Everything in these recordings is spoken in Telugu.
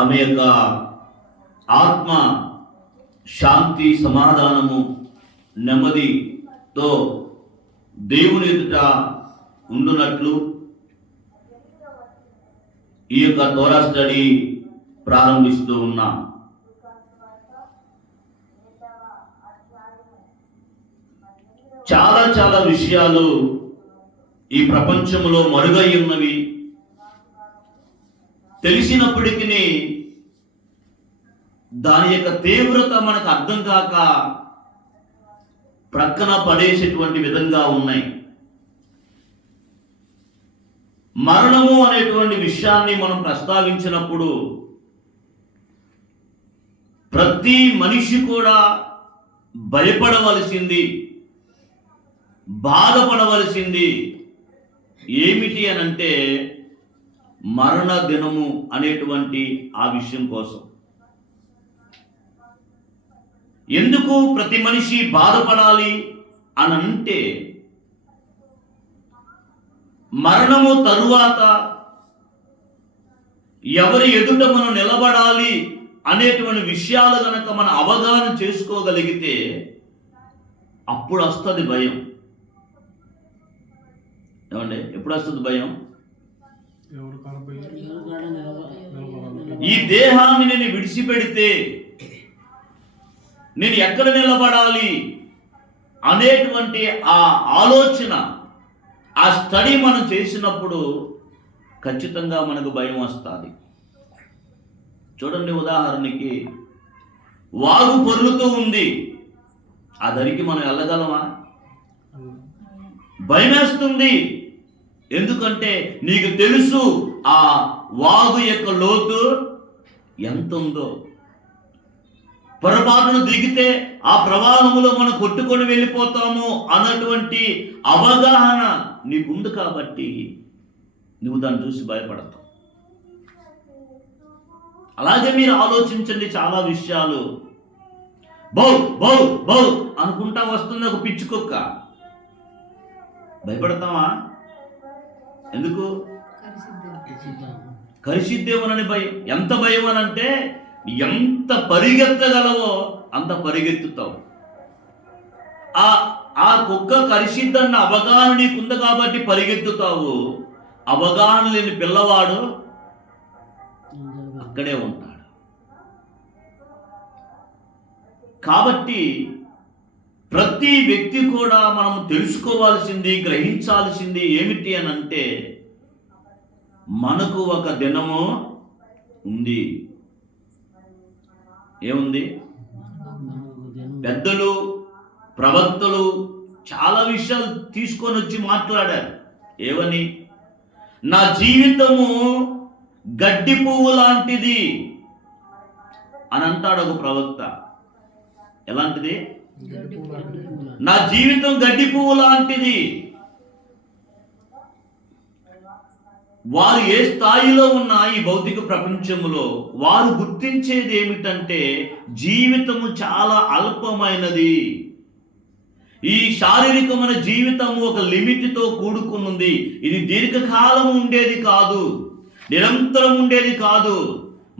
ఆమె యొక్క ఆత్మ శాంతి, సమాధానము, నెమ్మదితో దేవుని ఎదుట ఉండునట్లు ఈ యొక్క తోరా స్టడీ ప్రారంభిస్తూ ఉన్నాం. చాలా చాలా విషయాలు ఈ ప్రపంచంలో మరుగై ఉన్నవి. తెలిసినప్పటికీ దాని యొక్క తీవ్రత మనకు అర్థం కాక ప్రక్కన పడేసేటువంటి విధంగా ఉన్నాయి. మరణము అనేటువంటి విషయాన్ని మనం ప్రస్తావించినప్పుడు ప్రతి మనిషి కూడా భయపడవలసింది, బాధపడవలసింది ఏమిటి అనంటే మరణ దినము అనేటువంటి ఆ విషయం కోసం. ఎందుకు ప్రతి మనిషి బాధపడాలి అని అంటే, మరణము తరువాత ఎవరి ఎదుట మనం నిలబడాలి అనేటువంటి విషయాలు కనుక మనం అవగాహన చేసుకోగలిగితే అప్పుడు వస్తుంది భయం. ఏమండి, ఎప్పుడు వస్తుంది భయం? ఈ దేహాన్ని నేను విడిచిపెడితే నేను ఎక్కడ నిలబడాలి అనేటువంటి ఆ ఆలోచన, ఆ స్టడీ మనం చేసినప్పుడు ఖచ్చితంగా మనకు భయం వస్తుంది. చూడండి, ఉదాహరణకి వాగు పొర్లుతూ ఉంది, ఆ దరికి మనం వెళ్ళగలమా? భయమేస్తుంది. ఎందుకంటే నీకు తెలుసు ఆ వాగు యొక్క లోతు ఎంత ఉందో. పొరపాటును దిగితే ఆ ప్రవాహంలో మనం కొట్టుకొని వెళ్ళిపోతాము అన్నటువంటి అవగాహన నీకుంది కాబట్టి నువ్వు దాన్ని చూసి భయపడతావు. అలాగే మీరు ఆలోచించండి, చాలా విషయాలు బౌ బౌ బౌ అనుకుంటా వస్తుంది ఒక పిచ్చి కుక్క. భయపడతావా? ఎందుకు? కరిసిద్దేమోనని భయం. ఎంత భయం అని అంటే, ఎంత పరిగెత్తగలవో అంత పరిగెత్తుతావు. ఆ కుక్క కరిసిద్దన్న అవగాహన నీకుంది కాబట్టి పరిగెత్తుతావు. అవగాహన లేని పిల్లవాడు అక్కడే ఉంటాడు. కాబట్టి ప్రతి వ్యక్తి కూడా మనం తెలుసుకోవాల్సింది, గ్రహించాల్సింది ఏమిటి అని అంటే, మనకు ఒక దినము ఉంది. ఏముంది? పెద్దలు, ప్రవక్తలు చాలా విషయాలు తీసుకొని వచ్చి మాట్లాడారు. ఏమని? నా జీవితము గడ్డి పువ్వు లాంటిది అని అంటాడు ఒక ప్రవక్త. ఎలాంటిది? నా జీవితం గడ్డి పువ్వు లాంటిది. వారు ఏ స్థాయిలో ఉన్న ఈ భౌతిక ప్రపంచంలో వారు గుర్తించేది ఏమిటంటే, జీవితము చాలా అల్పమైనది. ఈ శారీరకమైన జీవితము ఒక లిమిట్తో కూడుకున్నది. ఇది దీర్ఘకాలం ఉండేది కాదు, నిరంతరం ఉండేది కాదు.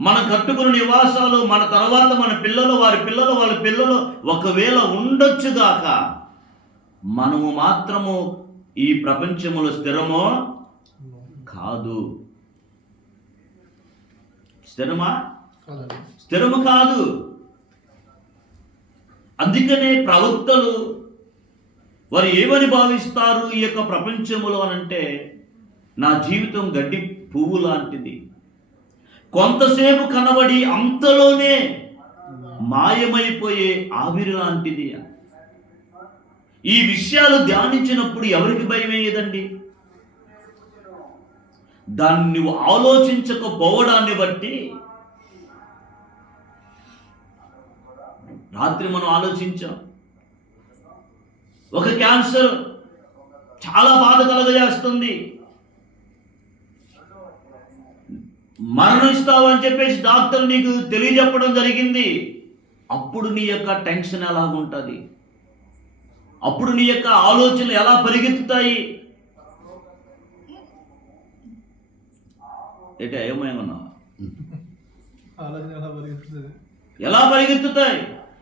మన కట్టుకున్న నివాసాలు మన తర్వాత మన పిల్లలు, వారి పిల్లలు, వాళ్ళ పిల్లలు ఒకవేళ ఉండొచ్చుగాక, మనము మాత్రము ఈ ప్రపంచంలో స్థిరమో కాదు. స్థిరము కాదు. అందుకనే ప్రవక్తలు వారు ఏమని భావిస్తారు ఈ యొక్క ప్రపంచంలో అనంటే, నా జీవితం గడ్డి పువ్వు లాంటిది, కొంతసేపు కనబడి అంతలోనే మాయమైపోయే ఆవిరి లాంటిది. ఈ విషయాలు ధ్యానించినప్పుడు ఎవరికి భయం వేయదండి? దాన్ని నువ్వు ఆలోచించకపోవడాన్ని బట్టి. రాత్రి మనం ఆలోచించాం, ఒక క్యాన్సర్ చాలా బాధ కలగజేస్తుంది, మరణిస్తావు అని చెప్పేసి డాక్టర్ నీకు తెలియజెప్పడం జరిగింది. అప్పుడు నీ యొక్క టెన్షన్ ఎలాగుంటుంది? అప్పుడు నీ యొక్క ఆలోచనలు ఎలా పరిగెత్తుతాయి? ఏమేమన్నా ఎలా పరిగెత్తుతాయి?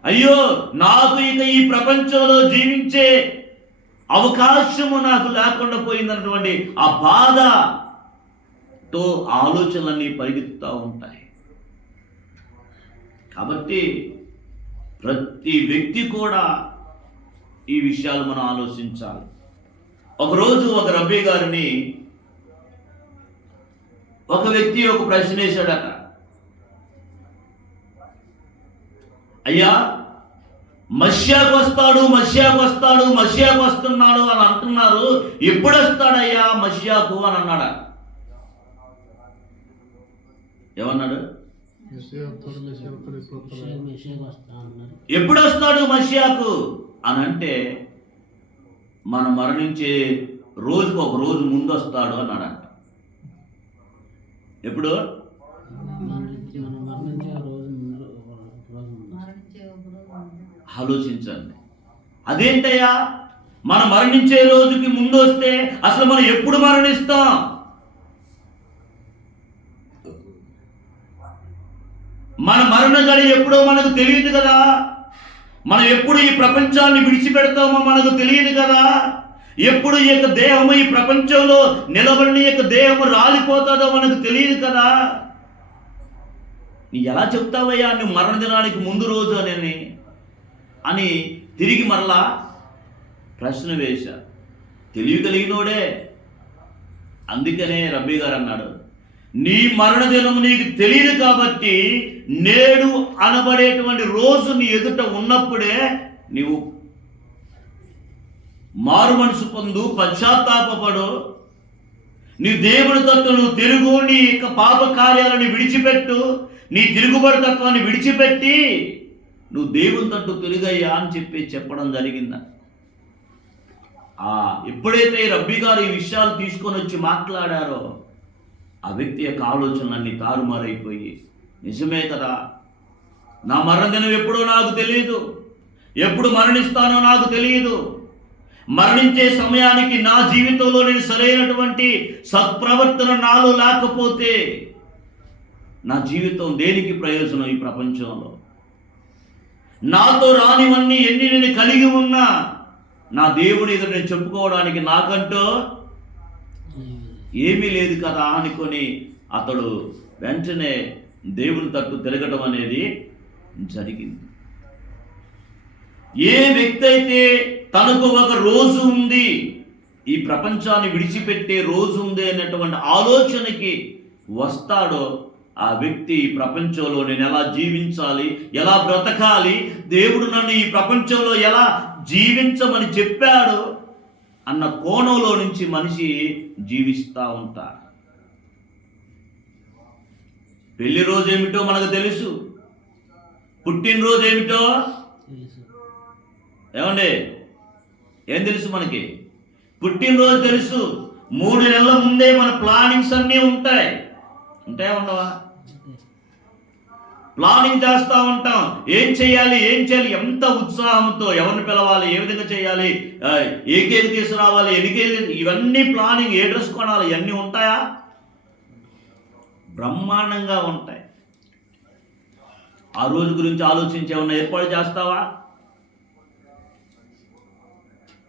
అయ్యో, నాకు ఇక ఈ ప్రపంచంలో జీవించే అవకాశము నాకు లేకుండా పోయిందన్నటువంటి ఆ బాధతో ఆలోచనలన్నీ పరిగెత్తుతూ ఉంటాయి. కాబట్టి ప్రతి వ్యక్తి కూడా ఈ విషయాలు మనం ఆలోచించాలి. ఒకరోజు ఒక రబ్బీ గారిని ఒక వ్యక్తి ఒక ప్రశ్న వేశాడట. అయ్యా, మష్యాకు వస్తాడు, మష్యాకు వస్తాడు, మష్యాకు వస్తున్నాడు అని అంటున్నారు, ఎప్పుడు వస్తాడయ్యా మష్యాకు అని అన్నాడు. ఏమన్నాడు? ఎప్పుడు వస్తాడు మష్యాకు అని అంటే, మనం మరణించే రోజుకు ఒక రోజు ముందు వస్తాడు అన్నాడు. ఎప్పుడు? ఆలోచించండి. అదేంటయ్యా, మనం మరణించే రోజుకి ముందు వస్తే అసలు మనం ఎప్పుడు మరణిస్తాం? మన మరణ గడి ఎప్పుడో మనకు తెలియదు కదా. మనం ఎప్పుడు ఈ ప్రపంచాన్ని విడిచిపెడతామో మనకు తెలియదు కదా. ఎప్పుడు ఈ యొక్క దేహము ఈ ప్రపంచంలో నిలబడిన యొక్క దేహము రాలిపోతుందో మనకు తెలియదు కదా. నీ ఎలా చెప్తావయ్యా నువ్వు మరణ దినానికి ముందు రోజు అని తిరిగి మరలా ప్రశ్న వేశా. తెలివి కలిగినోడే. అందుకనే రబ్బీ గారు అన్నాడు, నీ మరణ దినం నీకు తెలియదు కాబట్టి నేడు అనబడేటువంటి రోజు నీ ఎదుట ఉన్నప్పుడే నీవు మారు మనసు పొందు, పశ్చాత్తాపడు, నీ దేవుని తత్వం నువ్వు తిరుగు, నీ యొక్క పాప కార్యాలను విడిచిపెట్టు, నీ తిరుగుబడి తత్వాన్ని విడిచిపెట్టి నువ్వు దేవుని తట్టు తిరుగయ్యా అని చెప్పడం జరిగిందా. ఎప్పుడైతే రబ్బీ గారు ఈ విషయాలు తీసుకొని వచ్చి మాట్లాడారో ఆ వ్యక్తి యొక్క ఆలోచనలన్నీ తారుమారైపోయి, నిజమే కదా, నా మరణదినం ఎప్పుడో నాకు తెలియదు, ఎప్పుడు మరణిస్తానో నాకు తెలియదు, మరణించే సమయానికి నా జీవితంలో నేను సరైనటువంటి సత్ప్రవర్తన నాలో లేకపోతే నా జీవితం దేనికి ప్రయోజనం? ఈ ప్రపంచంలో నాతో రానివన్నీ ఎన్ని నేను కలిగి ఉన్నా నా దేవుని ఎదురు నేను చెప్పుకోవడానికి నాకంటూ ఏమీ లేదు కదా అనుకొని అతడు వెంటనే దేవుని తట్టు తిరగడం అనేది జరిగింది. ఏ వ్యక్తి అయితే తనకు ఒక రోజు ఉంది, ఈ ప్రపంచాన్ని విడిచిపెట్టే రోజు ఉంది అన్నటువంటి ఆలోచనకి వస్తాడో ఆ వ్యక్తి ఈ ప్రపంచంలో నేను ఎలా జీవించాలి, ఎలా బ్రతకాలి, దేవుడు నన్ను ఈ ప్రపంచంలో ఎలా జీవించమని చెప్పాడు అన్న కోణంలో నుంచి మనిషి జీవిస్తూ ఉంటారు. పెళ్లి రోజు ఏమిటో మనకు తెలుసు, పుట్టినరోజు ఏమిటో ఏమండి ఏం తెలుసు మనకి? పుట్టినరోజు తెలుసు. 3 నెలల ముందే మన ప్లానింగ్స్ అన్నీ ఉంటాయి. ఉంటాయా ఉండవా? ప్లానింగ్ చేస్తూ ఉంటాం. ఏం చేయాలి, ఎంత ఉత్సాహంతో, ఎవరిని పిలవాలి, ఏ విధంగా చేయాలి, ఏ కేజీ తీసుకురావాలి, ఎన్ని కేజీ, ఇవన్నీ ప్లానింగ్, ఏ డ్రెస్ కొనాలి, ఇవన్నీ ఉంటాయా? బ్రహ్మాండంగా ఉంటాయి. ఆ రోజు గురించి ఆలోచించి ఏమన్నా ఏర్పాటు చేస్తావా?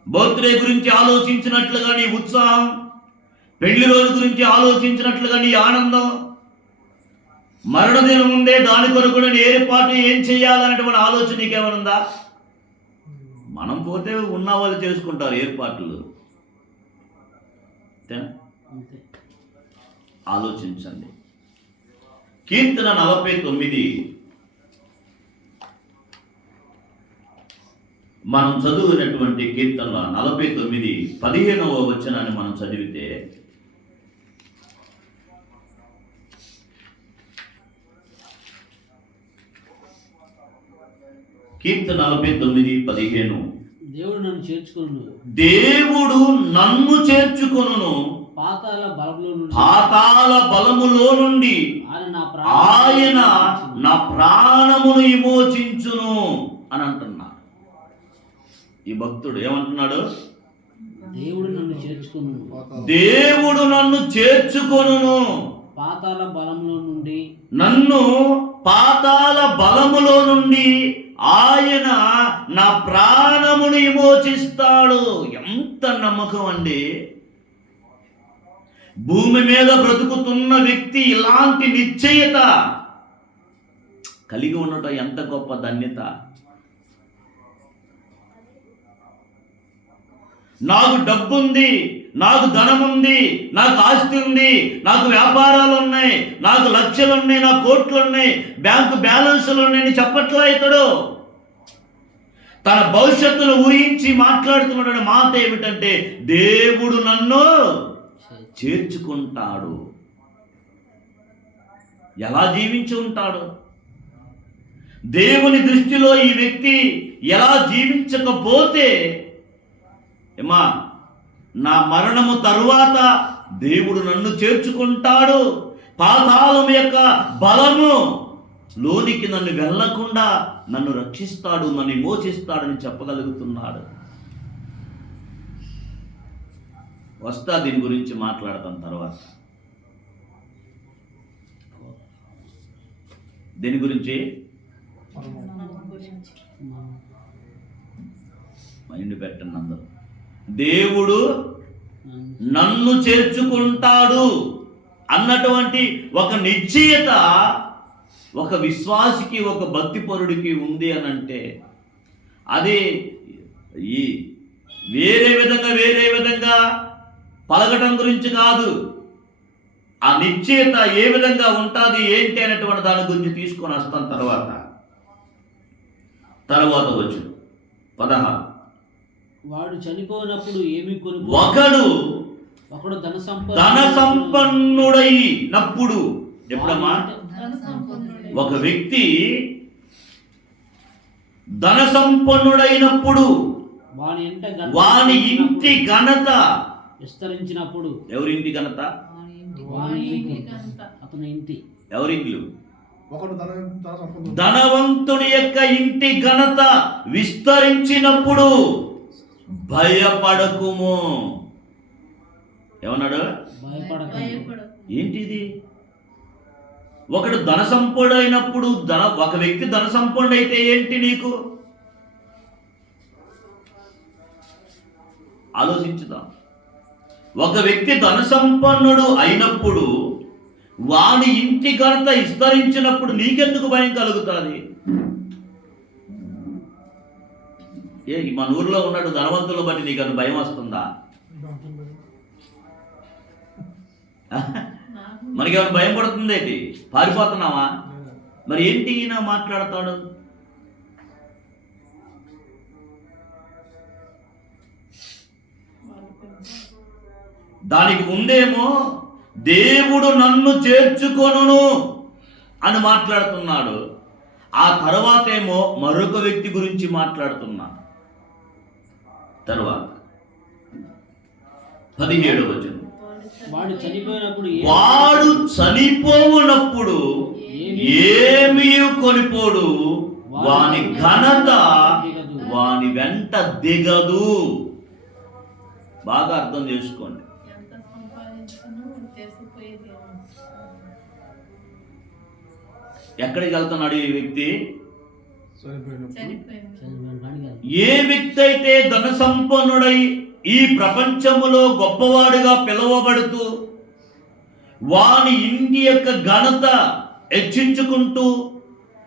బర్త్డే గురించి ఆలోచించినట్లుగా నీ ఉత్సాహం, పెళ్లి రోజు గురించి ఆలోచించినట్లుగా నీ ఆనందం, మరణదినం ఉందే దాని కొరకు నేను ఏర్పాటు ఏం చేయాలనేటువంటి ఆలోచన నీకేమనుందా? మనం పోతే ఉన్న వాళ్ళు చేసుకుంటారు ఏర్పాట్లు. ఆలోచించండి. కీర్తన 49 మనం చదువునటువంటి కీర్తనల 49 15వ వచనాన్ని మనం చదివితే, కీర్తన 49:15 దేవుడు నన్ను చేర్చుకొనును, పాతాళ బలములో నుండి ఆయన నా ప్రాణమును విమోచించును అని అంటున్నాడు. ఈ భక్తుడు ఏమంటున్నాడు? దేవుడు నన్ను చేర్చుకొనును, పాతాళ బలములో నుండి నన్ను పాతాళ బలములో నుండి ఆయన నా ప్రాణమును విమోచిస్తాడు. ఎంత నమ్మకం అండి! భూమి మీద బ్రతుకుతున్న వ్యక్తి ఇలాంటి నిశ్చయత కలిగి ఉండటం ఎంత గొప్ప ధన్యత. నాకు డబ్బు ఉంది, నాకు ధనం ఉంది, నాకు ఆస్తి ఉంది, నాకు వ్యాపారాలు ఉన్నాయి, నాకు లక్షలు ఉన్నాయి, నాకు కోట్లు ఉన్నాయి, బ్యాంకు బ్యాలెన్సులు ఉన్నాయని చెప్పట్లా ఇతడు. తన భవిష్యత్తును ఊహించి మాట్లాడుతున్న మాట ఏమిటంటే, దేవుడు నన్ను చేర్చుకుంటాడు. ఎలా జీవించి ఉంటాడు? దేవుని దృష్టిలో ఈ వ్యక్తి ఎలా జీవించకపోతే, ఏమా నా మరణము తరువాత దేవుడు నన్ను చేర్చుకుంటాడు, పాతాళం యొక్క బలము లోనికి నన్ను వెళ్ళకుండా నన్ను రక్షిస్తాడు, నన్ను విమోచిస్తాడని చెప్పగలుగుతున్నాడు. వస్తా దీని గురించి మాట్లాడతాం తర్వాత. దీని గురించి మైండ్ పెట్టండి అందరూ. దేవుడు నన్ను చేర్చుకుంటాడు అన్నటువంటి ఒక నిశ్చయత ఒక విశ్వాసికి, ఒక భక్తిపరుడికి ఉంది అని అంటే అది ఈ వేరే విధంగా పలకటం గురించి కాదు. ఆ నిశ్చయత ఏ విధంగా ఉంటుంది ఏంటి అనేటువంటి దాని గురించి తీసుకొని వస్తాం తర్వాత వచ్చు 16. వాడు చనిపోయినప్పుడు ఏమి కొని ఒకడు ధన సంపన్నుడైనప్పుడు, ఎప్పుడమ్మా ఒక వ్యక్తి ధన సంపన్నుడైనప్పుడు వాని ఇంటి ఘనత విస్తరించినప్పుడు. ఎవరింటి ఘనత? అతని ఇంటి. ఎవరింట్లు? ధనవంతుని యొక్క ఇంటి ఘనత విస్తరించినప్పుడు భయపడకుము. ఏమన్నాడు? ఏంటిది? ఒకడు ధన సంపన్నుడైనప్పుడు, ఒక వ్యక్తి ధన సంపన్నుడైతే ఏంటి నీకు? ఆలోచించుదాం. ఒక వ్యక్తి ధన సంపన్నుడు అయినప్పుడు వాని ఇంటి ఘనత విస్తరించినప్పుడు నీకెందుకు భయం కలుగుతుంది? మన ఊర్లో ఉన్నాడు ధనవంతులు బట్టి నీకు అది భయం వస్తుందా? మనకేమైనా భయం పడుతుంది ఏంటి? పారిపోతున్నావా? మరి ఏంటి ఈయన మాట్లాడతాడు? దానికి ముందేమో దేవుడు నన్ను చేర్చుకొనును అని మాట్లాడుతున్నాడు. ఆ తర్వాత ఏమో మరొక వ్యక్తి గురించి మాట్లాడుతున్నాడు. తర్వాత 17వ వచనం. వాడు చనిపోవునప్పుడు ఏమీ కొనిపోడు, వాని ఘనత వాని వెంట దిగదు. బాగా అర్థం చేసుకోండి. ఎక్కడికి వెళ్తున్నాడు ఈ వ్యక్తి? ఏ వ్యక్తి అయితే ధన సంపన్నుడై ఈ ప్రపంచములో గొప్పవాడిగా పిలువబడుతూ వాని ఇంటి యొక్క ఘనత హెచ్చించుకుంటూ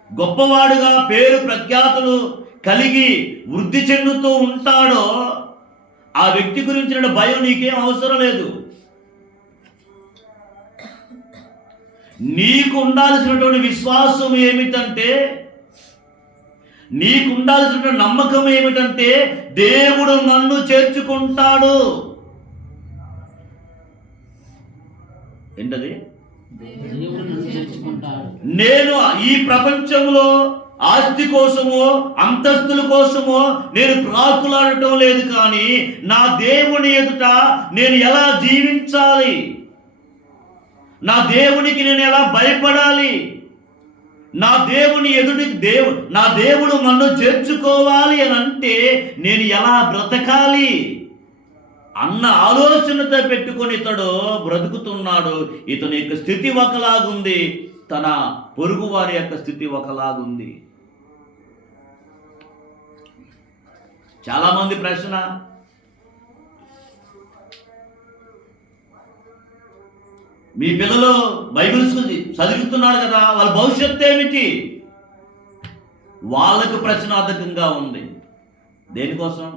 గొప్పవాడిగా పేరు ప్రఖ్యాతులు కలిగి వృద్ధి చెందుతూ ఉంటాడో ఆ వ్యక్తి గురించిన భయం నీకేం అవసరం లేదు. నీకు ఉండాల్సినటువంటి విశ్వాసం ఏమిటంటే, నీకు ఉండాల్సినటువంటి నమ్మకం ఏమిటంటే, దేవుడు నన్ను చేర్చుకుంటాడు. ఏంటది? నేను ఈ ప్రపంచంలో ఆస్తి కోసమో అంతస్తుల కోసమో నేను ప్రాకులాడటం లేదు, కానీ నా దేవుని ఎదుట నేను ఎలా జీవించాలి, నా దేవునికి నేను ఎలా భయపడాలి, నా దేవుని ఎదుటికి నా దేవుడు నన్ను చేర్చుకోవాలి అని అంటే నేను ఎలా బ్రతకాలి, అన్న ఆలోచనతో పెట్టుకొని ఇతడు బ్రతుకుతున్నాడు. ఇతని యొక్క స్థితి ఒకలాగుంది, తన పొరుగు వారి యొక్క స్థితి ఒకలాగుంది. చాలామంది ప్రశ్న, మీ పిల్లలు బైబిల్ చదువుతున్నారు కదా, వాళ్ళ భవిష్యత్తు ఏమిటి? వాళ్ళకు ప్రశ్నార్థకంగా ఉంది. దేనికోసం?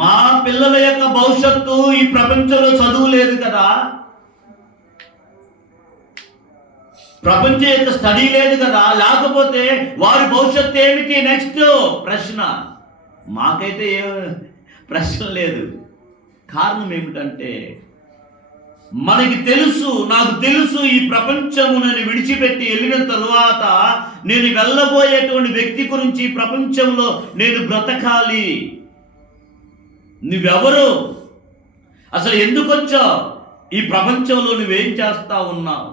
మా పిల్లల యొక్క భవిష్యత్తు ఈ ప్రపంచంలో చదువు లేదు కదా, ప్రపంచం యొక్క స్టడీ లేదు కదా, లేకపోతే వారి భవిష్యత్తు ఏమిటి? నెక్స్ట్ ప్రశ్న. మాకైతే ఏ ప్రశ్న లేదు. కారణం ఏమిటంటే మనకి తెలుసు, నాకు తెలుసు, ఈ ప్రపంచమునని విడిచిపెట్టి వెళ్ళిన తరువాత నేను వెళ్ళబోయేటువంటి వ్యక్తి గురించి ఈ ప్రపంచంలో నేను బ్రతకాలి. నువ్వెవరు, అసలు ఎందుకు వచ్చావు, ఈ ప్రపంచంలో నువ్వేం చేస్తా ఉన్నావు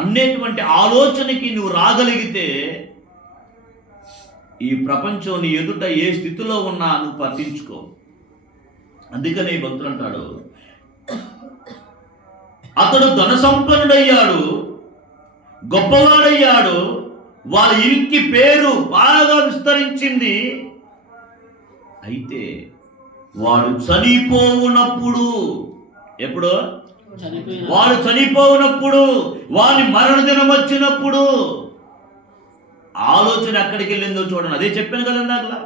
అనేటువంటి ఆలోచనకి నువ్వు రాగలిగితే ఈ ప్రపంచం నీ ఎదుట ఏ స్థితిలో ఉన్నా నువ్వు పట్టించుకో. అందుకనే ఈ భక్తుడు అంటాడు, అతడు ధన సంపన్నుడయ్యాడు, గొప్పవాడయ్యాడు, వాళ్ళ ఇంటి పేరు బాగా విస్తరించింది. అయితే వాడు చనిపోవునప్పుడు, ఎప్పుడు? వాడు చనిపోవునప్పుడు, వాని మరణ దినం వచ్చినప్పుడు ఆలోచన ఎక్కడికి వెళ్ళిందో చూడండి. అదే చెప్పాను కదండి అట్లా.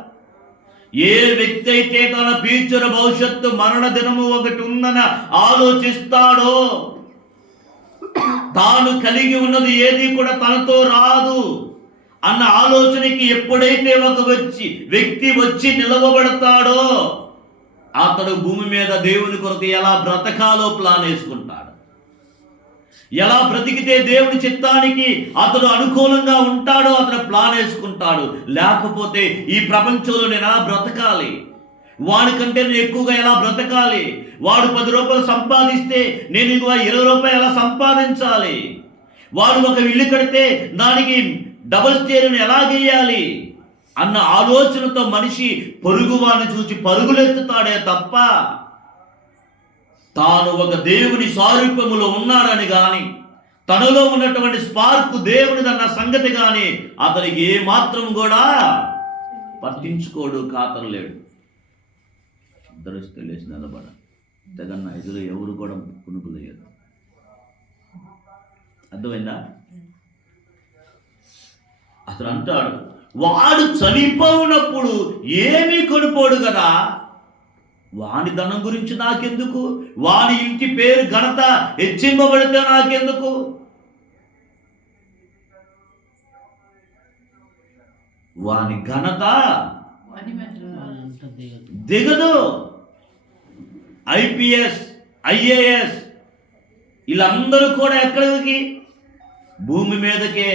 ఏ వ్యక్తి అయితే తన ఫ్యూచర్ భవిష్యత్తు మరణ దినము ఒకటి ఉందని ఆలోచిస్తాడో, తాను కలిగి ఉన్నది ఏది కూడా తనతో రాదు అన్న ఆలోచనకి ఎప్పుడైతే ఒక వ్యక్తి వచ్చి నిలవబడతాడో, అతడు భూమి మీద దేవుని కొరకు ఎలా బ్రతకాలో ప్లాన్ వేసుకుంటాడు. ఎలా బ్రతికితే దేవుని చిత్తానికి అతడు అనుకూలంగా ఉంటాడో అతడు ప్లాన్ వేసుకుంటాడు. లేకపోతే ఈ ప్రపంచంలో నేను ఎలా బ్రతకాలి, వాడికంటే నేను ఎక్కువగా ఎలా బ్రతకాలి, వాడు 10 రూపాయలు సంపాదిస్తే నేను ఇంకో 20 రూపాయలు ఎలా సంపాదించాలి, వాడు ఒక ఇల్లు కడితే దానికి డబుల్ స్టేర్ని ఎలా గేయాలి అన్న ఆలోచనతో మనిషి పొరుగువాడిని చూసి పరుగులెత్తుతాడే తప్ప తాను ఒక దేవుని సారూప్యములో ఉన్నాడని కానీ, తనలో ఉన్నటువంటి స్పార్క్ దేవునిదన్న సంగతి కానీ అతనికి ఏ మాత్రం కూడా పట్టించుకోడు, కాతరలేడు. ధరిస్తే లేచి నిలబడ జగన్న ఎదురు ఎవరు కూడా కునుకులేరు. అర్థమైందా? అతను అంటాడు, వాడు చనిపోయినప్పుడు ఏమీ కొనుపోడు కదా, వాని ధనం గురించి నాకెందుకు, వాని ఇంటి పేరు ఘనత హెచ్చింపబడితే నాకెందుకు. వాని ఘనత దిగదు. ఐపీఎస్, ఐఏఎస్ వీళ్ళందరూ కూడా ఎక్కడికి? భూమి మీదకే.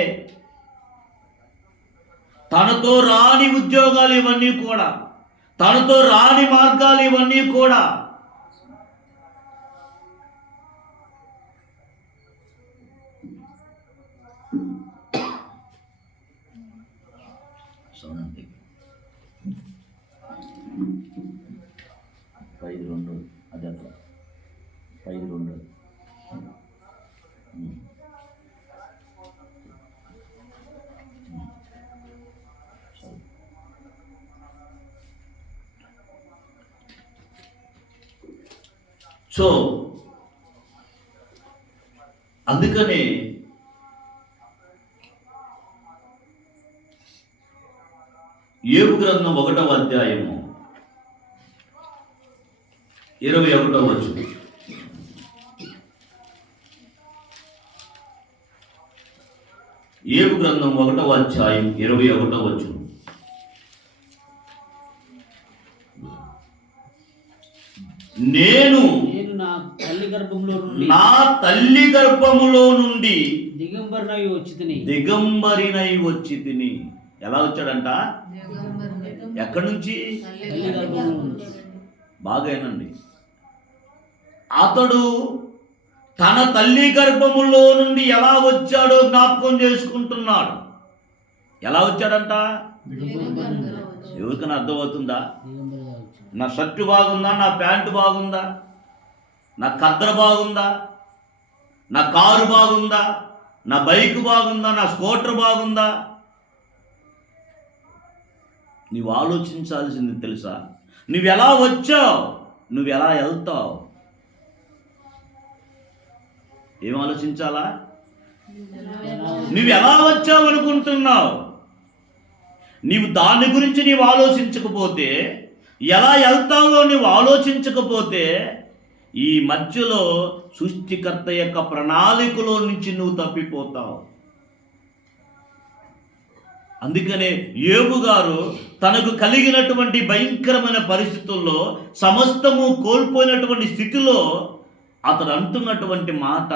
తనతో రాని ఉద్యోగాలు ఇవన్నీ కూడా, తనతో రాని మార్గాలు ఇవన్నీ కూడా. పైది 2 అది అట్లా 5-2 సో అందుకనే యోబు గ్రంథం 1వ అధ్యాయము 21వ వచనం. యోబు గ్రంథం 1వ అధ్యాయం 21వ వచనం. నేను నా తల్లి గర్భములో నుండి దిగంబరినై వచ్చి తిని. ఎలా వచ్చాడంట? ఎక్కడి నుంచి? బాగానండి. అతడు తన తల్లి గర్భములో నుండి ఎలా వచ్చాడో జ్ఞాపకం చేసుకుంటున్నాడు. ఎలా వచ్చాడంట? ఎవరికైనా అర్థమవుతుందా? నా షర్టు బాగుందా, నా ప్యాంటు బాగుందా, నా కద్దర బాగుందా, నా కారు బాగుందా, నా బైక్ బాగుందా, నా స్కూటర్ బాగుందా? నీవు ఆలోచించాల్సింది తెలుసా? నువ్వు ఎలా వచ్చావు, నువ్వు ఎలా వెళ్తావు, ఏం ఆలోచించాలా? నువ్వు ఎలా వచ్చావు అనుకుంటున్నావు? నీవు దాని గురించి నీవు ఆలోచించకపోతే, ఎలా వెళ్తావో నువ్వు ఆలోచించకపోతే, ఈ మధ్యలో సృష్టికర్త యొక్క ప్రణాళికలో నుంచి నువ్వు తప్పిపోతావు. అందుకనే యోబు గారు తనకు కలిగినటువంటి భయంకరమైన పరిస్థితుల్లో, సమస్తము కోల్పోయినటువంటి స్థితిలో అతడు అంటున్నటువంటి మాట,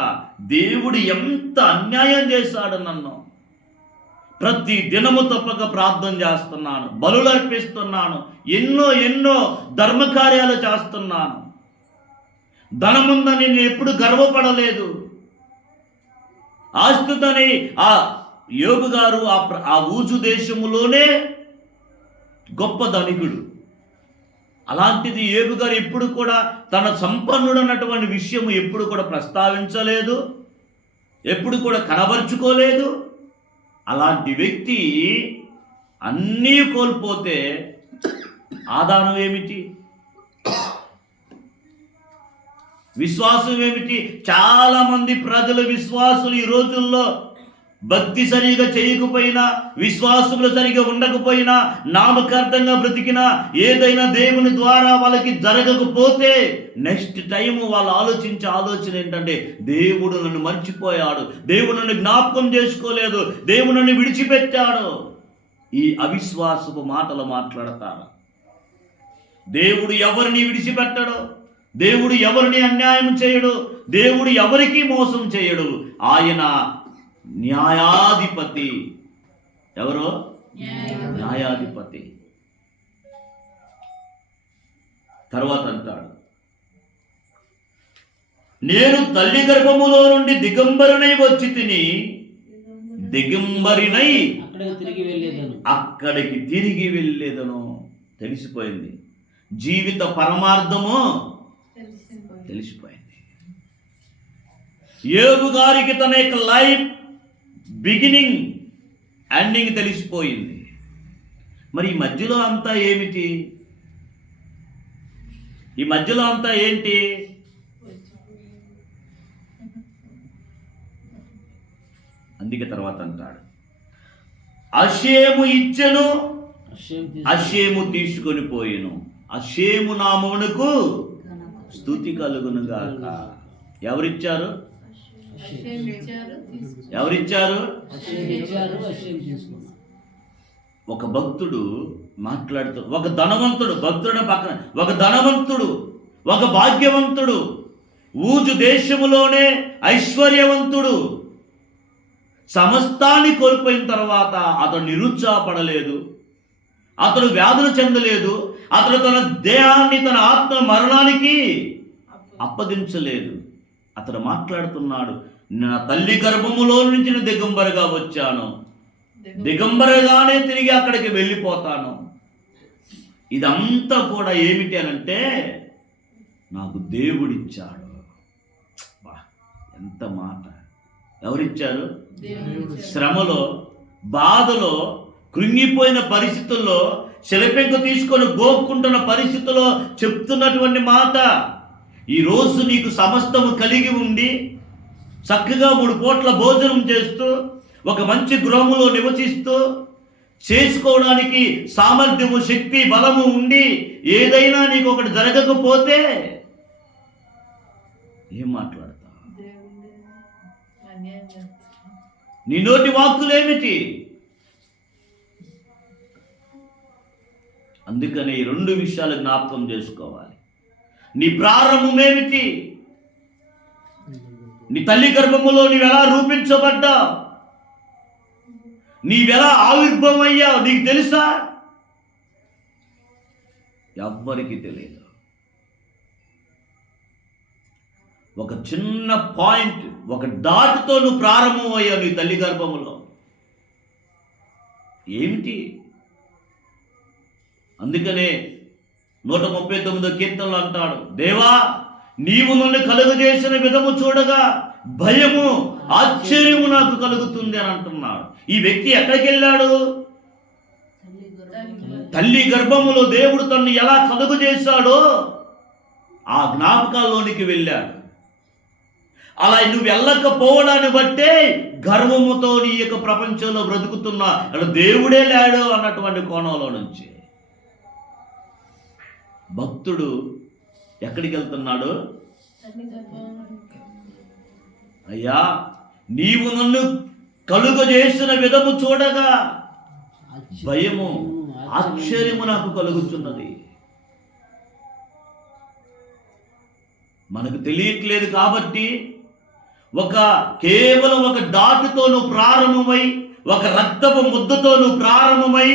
దేవుడు ఎంత అన్యాయం చేశాడు నన్ను. ప్రతి దినము తప్పక ప్రార్థన చేస్తున్నాను, బలులు అర్పిస్తున్నాను, ఎన్నో ధర్మకార్యాలు చేస్తున్నాను. ధనముందని నేను ఎప్పుడు గర్వపడలేదు. ఆస్తుతని ఆ యోబు గారు ఆ ఊజు దేశములోనే గొప్ప ధనికుడు. అలాంటిది యోబు గారు ఎప్పుడు కూడా తన సంపన్నుడు అన్నటువంటి విషయం ఎప్పుడు కూడా ప్రస్తావించలేదు, ఎప్పుడు కూడా కనబరుచుకోలేదు. అలాంటి వ్యక్తి అన్నీ కోల్పోతే ఆధారం ఏమిటి? విశ్వాసం ఏమిటి? చాలా మంది ప్రజలు, విశ్వాసులు ఈ రోజుల్లో భక్తి సరిగా చేయకపోయినా, విశ్వాసములు సరిగా ఉండకపోయినా, నామకార్థంగా బ్రతికినా, ఏదైనా దేవుని ద్వారా వాళ్ళకి జరగకపోతే నెక్స్ట్ టైం వాళ్ళు ఆలోచించే ఆలోచన ఏంటంటే, దేవుడు నన్ను మర్చిపోయాడు, దేవుడు నన్ను జ్ఞాపకం చేసుకోలేదు, దేవుడు నన్ను విడిచిపెట్టాడు. ఈ అవిశ్వాసపు మాటలు మాట్లాడతారు. దేవుడు ఎవరిని విడిచిపెట్టడు, దేవుడు ఎవరిని అన్యాయం చేయడు, దేవుడు ఎవరికి మోసం చేయడు. ఆయన న్యాయాధిపతి. ఎవరు? న్యాయాధిపతి. తర్వాత అంటాడు, నేను తల్లి గర్భములో నుండి దిగంబరునై వచ్చి తిని, దిగంబరినై అక్కడికి తిరిగి వెళ్ళేదను. తెలిసిపోయింది, జీవిత పరమార్థము తెలిసిపోయింది. యోబు గారికి తన యొక్క లైఫ్ బిగినింగ్, ఎండింగ్ తెలిసిపోయింది. మరి ఈ మధ్యలో అంతా ఏమిటి? ఈ మధ్యలో అంతా ఏంటి? అందుకే తర్వాత అంటాడు, అషేము ఇచ్చెను, అషేము తీసుకొని పోయెను, అషేము నామమునకు స్తుతి కలుగునుగాక. ఎవరిచ్చారు? ఎవరిచ్చారు? ఒక భక్తుడు మాట్లాడుతూ, ఒక ధనవంతుడు, భక్తుడు పక్కన ఒక ధనవంతుడు, ఒక భాగ్యవంతుడు, ఊజు దేశములోనే ఐశ్వర్యవంతుడు, సమస్తాన్ని కోల్పోయిన తర్వాత అతడు నిరుత్సాహపడలేదు, అతడు వ్యాధులు చెందలేదు, అతడు తన దేహాన్ని, తన ఆత్మ మరణానికి అప్పగించలేదు. అతడు మాట్లాడుతున్నాడు, నా తల్లి గర్భములో నుంచి నేను దిగంబరిగా వచ్చాను, దిగంబరిగానే తిరిగి అక్కడికి వెళ్ళిపోతాను. ఇదంతా కూడా ఏమిటి అనంటే, నాకు దేవుడిచ్చాడు. ఎంత మాట! ఎవరిచ్చారు? శ్రమలో, బాధలో, కృంగిపోయిన పరిస్థితుల్లో, శిలపెంకు తీసుకొని గోక్కుంటున్న పరిస్థితుల్లో చెప్తున్నటువంటి మాట. ఈరోజు నీకు సమస్తము కలిగి ఉండి, చక్కగా 3 పూట్ల భోజనం చేస్తూ, ఒక మంచి గృహములో నివసిస్తూ, చేసుకోవడానికి సామర్థ్యము, శక్తి, బలము ఉండి, ఏదైనా నీకు ఒకటి జరగకపోతే ఏం మాట్లాడతావు? నీ నోటి వాక్కులేమిటి? అందుకని 2 విషయాలు జ్ఞాపకం చేసుకోవాలి. నీ ప్రారంభం ఏమిటి? నీ తల్లి గర్భములో నీవెలా రూపించబడ్డావు, నీవెలా ఆవిర్భవం అయ్యావు, నీకు తెలుసా? ఎవ్వరికి తెలియదు. ఒక చిన్న పాయింట్, ఒక డాట్తో నువ్వు ప్రారంభం అయ్యావు నీ తల్లి గర్భములో. ఏమిటి? అందుకనే 139 కీర్తనలు అంటాడు, దేవా నీవు నన్ను కలుగజేసిన విధము చూడగా భయము ఆశ్చర్యము నాకు కలుగుతుంది అని అంటున్నాడు. ఈ వ్యక్తి ఎక్కడికి వెళ్ళాడు? తల్లి గర్భములో దేవుడు తన్ను ఎలా కలుగజేశాడో ఆ జ్ఞాపకాల్లోనికి వెళ్ళాడు. అలా నువ్వు వెళ్ళకపోవడాన్ని బట్టే గర్వముతో నీ యొక్క ప్రపంచంలో బ్రతుకుతున్నా దేవుడే లేడు అన్నటువంటి కోణంలో నుంచి భక్తుడు ఎక్కడికి వెళ్తున్నాడు? అయ్యా నీవు నన్ను కలుగజేసిన విధము చూడగా భయము ఆశ్చర్యము నాకు కలుగుతున్నది. మనకు తెలియట్లేదు కాబట్టి కేవలం ఒక డాటుతో నువ్వు ప్రారంభమై, ఒక రక్తపు ముద్దతో నువ్వు ప్రారంభమై,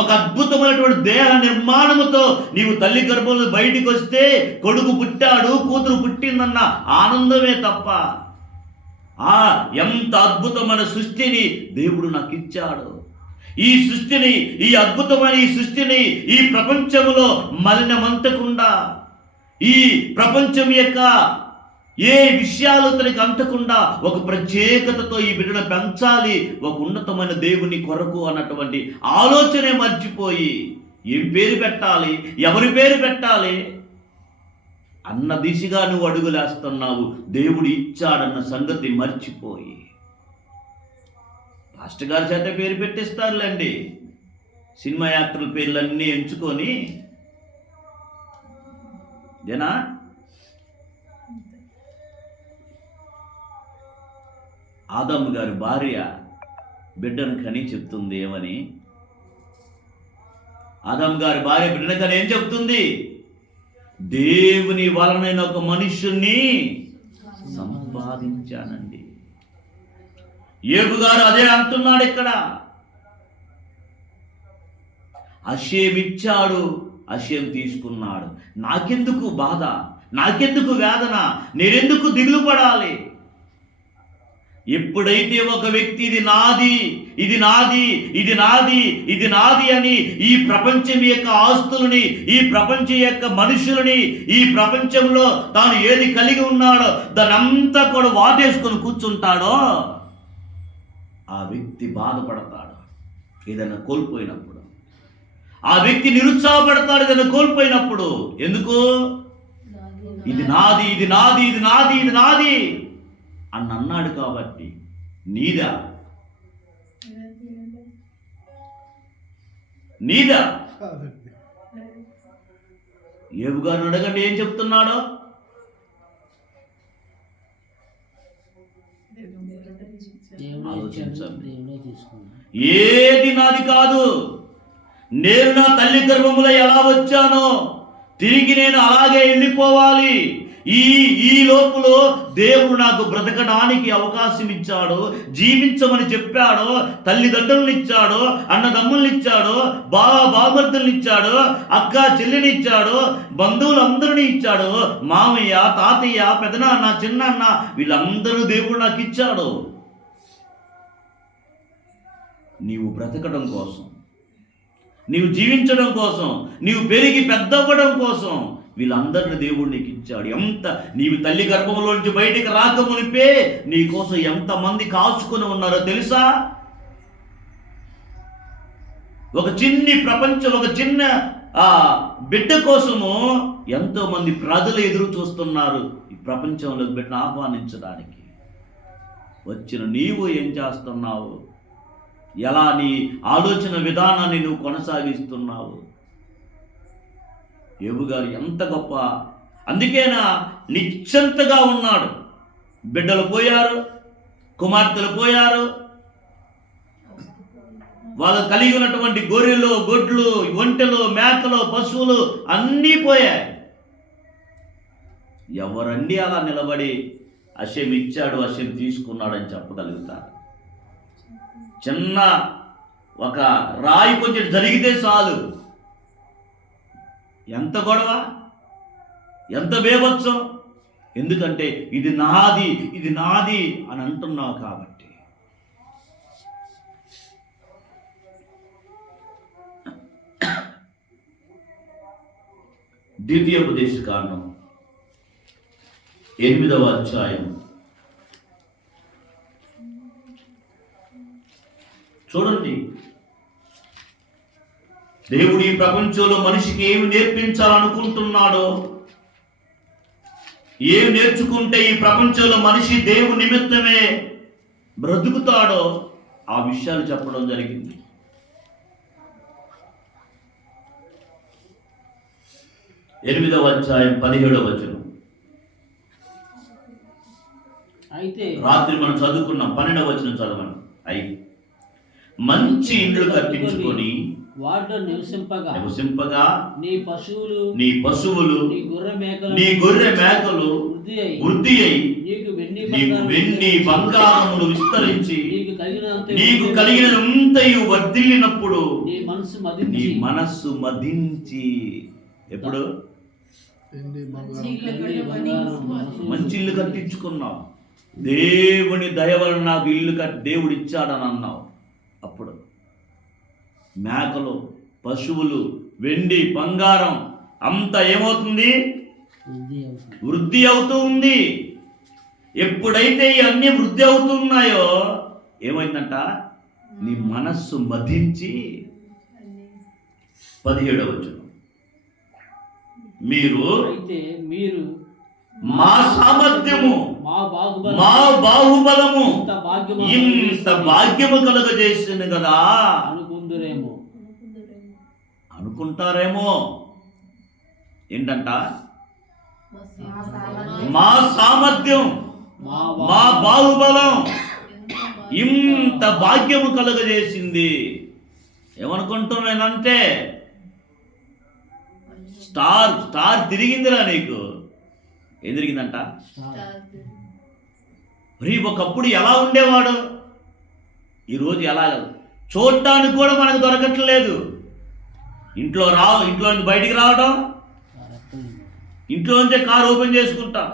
ఒక అద్భుతమైనటువంటి దేహ నిర్మాణముతో నీవు తల్లి గర్భంలో బయటికి వస్తే కొడుకు పుట్టాడు, కూతురు పుట్టిందన్న ఆనందమే తప్ప ఎంత అద్భుతమైన సృష్టిని దేవుడు నాకు ఇచ్చాడు. ఈ సృష్టిని, ఈ అద్భుతమైన ఈ సృష్టిని ఈ ప్రపంచంలో మలినమంతకుండా, ఈ ప్రపంచం యొక్క ఏ విషయాలు తనకి అంటకుండా ఒక ప్రత్యేకతతో ఈ బిడ్డను పెంచాలి, ఒక ఉన్నతమైన దేవుని కొరకు అన్నటువంటి ఆలోచనే మర్చిపోయి ఏం పేరు పెట్టాలి, ఎవరి పేరు పెట్టాలి అన్న దిశగా నువ్వు అడుగులేస్తున్నావు. దేవుడు ఇచ్చాడన్న సంగతి మర్చిపోయి పాస్టర్ గారి చేత పేరు పెట్టిస్తారులేండి, సినిమా యాత్రల పేర్లన్నీ ఎంచుకొని జనా. ఆదాము గారి భార్య బిడ్డను కని చెప్తుంది ఏమని? ఆదాము గారి భార్య బిడ్డను కని ఏం చెప్తుంది? దేవుని వలన ఒక మనుష్యుణ్ణి సంపాదించానండి. ఏబు గారు అదే అంటున్నాడు ఇక్కడ. అషేం ఇచ్చాడు, అషేం తీసుకున్నాడు. నాకెందుకు బాధ, నాకెందుకు వేదన, నేనెందుకు దిగులు పడాలి? ఎప్పుడైతే ఒక వ్యక్తి ఇది నాది, ఇది నాది, ఇది నాది, ఇది నాది అని ఈ ప్రపంచం యొక్క ఆస్తులని, ఈ ప్రపంచం యొక్క మనుషులని, ఈ ప్రపంచంలో తాను ఏది కలిగి ఉన్నాడో దానంతా కూడా వాటేసుకొని కూర్చుంటాడో ఆ వ్యక్తి బాధపడతాడు ఏదైనా కోల్పోయినప్పుడు. ఆ వ్యక్తి నిరుత్సాహపడతాడు ఏదైనా కోల్పోయినప్పుడు. ఎందుకు? ఇది నాది, ఇది నాది, ఇది నాది, ఇది నాది అని అన్నాడు కాబట్టి. నీదా? నీదా? ఏబు గారిని అడగండి ఏం చెప్తున్నాడో. ఆలోచించండి. ఏది నాది కాదు. నేను నా తల్లి గర్భములో ఎలా వచ్చానో తిరిగి నేను అలాగే వెళ్ళిపోవాలి. ఈ లోపల దేవుడు నాకు బ్రతకడానికి అవకాశం ఇచ్చాడు, జీవించమని చెప్పాడు, తల్లిదండ్రులను ఇచ్చాడు, అన్నదమ్ముల్ని ఇచ్చాడు, బామర్దుల్ని ఇచ్చాడు, అక్క చెల్లిని ఇచ్చాడు, బంధువులందరినీ ఇచ్చాడు, మామయ్య, తాతయ్య, పెదనాన్న, చిన్నాన్న వీళ్ళందరూ దేవుడు నాకు ఇచ్చాడు. నీవు బ్రతకడం కోసం, నీవు జీవించడం కోసం, నీవు పెరిగి పెద్దవ్వడం కోసం వీళ్ళందరిని దేవుడు నీకు ఇచ్చాడు. నీవు తల్లి గర్భంలో నుంచి బయటికి రాకమునిపే నీ కోసం ఎంతమంది కాచుకొని ఉన్నారో తెలుసా? ఒక చిన్ని ప్రపంచం, ఒక చిన్న బిడ్డ కోసము ఎంతో మంది ప్రజలు ఎదురు చూస్తున్నారు ఈ ప్రపంచంలో బిడ్డను ఆహ్వానించడానికి. వచ్చిన నీవు ఏం చేస్తున్నావు? ఎలా నీ ఆలోచన విధానాన్ని నువ్వు కొనసాగిస్తున్నావు? యోబు గారు ఎంత గొప్ప, అందుకేనా నిశ్చింతగా ఉన్నాడు. బిడ్డలు పోయారు, కుమార్తెలు పోయారు, వాళ్ళు కలిగి ఉన్నటువంటి గొర్రెలు, గొడ్లు, ఒంటెలు, మేకలు, పశువులు అన్నీ పోయాయి. ఎవరండి అలా నిలబడి అషేం ఇచ్చాడు, అషేం తీసుకున్నాడని చెప్పగలుగుతారు? చిన్న ఒక రాయి కొంచెం జరిగితే చాలు ఎంత గొడవ, ఎంత బేభత్సం. ఎందుకంటే ఇది నాది, ఇది నాది అని అంటున్నావు కాబట్టి. ద్వితీయోపదేశకాండం 8వ అధ్యాయం. చూడండి, దేవుడు ఈ ప్రపంచంలో మనిషికి ఏమి నేర్పించాలనుకుంటున్నాడో, ఏమి నేర్చుకుంటే ఈ ప్రపంచంలో మనిషి దేవుని నిమిత్తమే బ్రతుకుతాడో ఆ విషయాలు చెప్పడం జరిగింది. 8వ అధ్యాయం 17వ వచనం. అయితే రాత్రి మనం చదువుకున్నాం. 12వ వచనం చదవను. అయితే మంచి ఇండ్లు కట్టించుకొని వాటిలో నివసింపగా నీ పశువులు నీ గొర్రె మేకలు వృద్ధి అయి నీకు వెండి బంగారములు విస్తరించి నీకు కలిగినంతయు వర్ధిల్లినప్పుడు నీ మనస్సు మదించి. ఎప్పుడు మంచి ఇల్లు కట్టించుకున్నావు, దేవుని దయ వలన నాకు ఇల్లు దేవుడు ఇచ్చాడని అన్నావు. అప్పుడు మేకలు, పశువులు, వెండి, బంగారం అంతా ఏమవుతుంది? వృద్ధి అవుతూ ఉంది. ఎప్పుడైతే ఇవన్నీ వృద్ధి అవుతున్నాయో ఏమైందంట? నీ మనస్సు మదించి. 17వ వచనం. మీరు మా సామర్థ్యము, మా బాహుబలము ఇంత భాగ్యము కలుగజేసింది కదా అనుకుంటారేమో. ఏంటంట? మా సామర్థ్యం, మా బాహుబలం ఇంత భాగ్యము కలుగజేసింది. ఏమనుకుంటున్నానంటే స్టార్ తిరిగిందిరా నీకు. ఏం తిరిగిందంట? ఒకప్పుడు ఎలా ఉండేవాడు, ఈరోజు ఎలా చూడటానికి కూడా మనకు దొరకట్లేదు. ఇంట్లో నుంచి బయటికి రావడం, ఇంట్లోంచే కారు ఓపెన్ చేసుకుంటాం.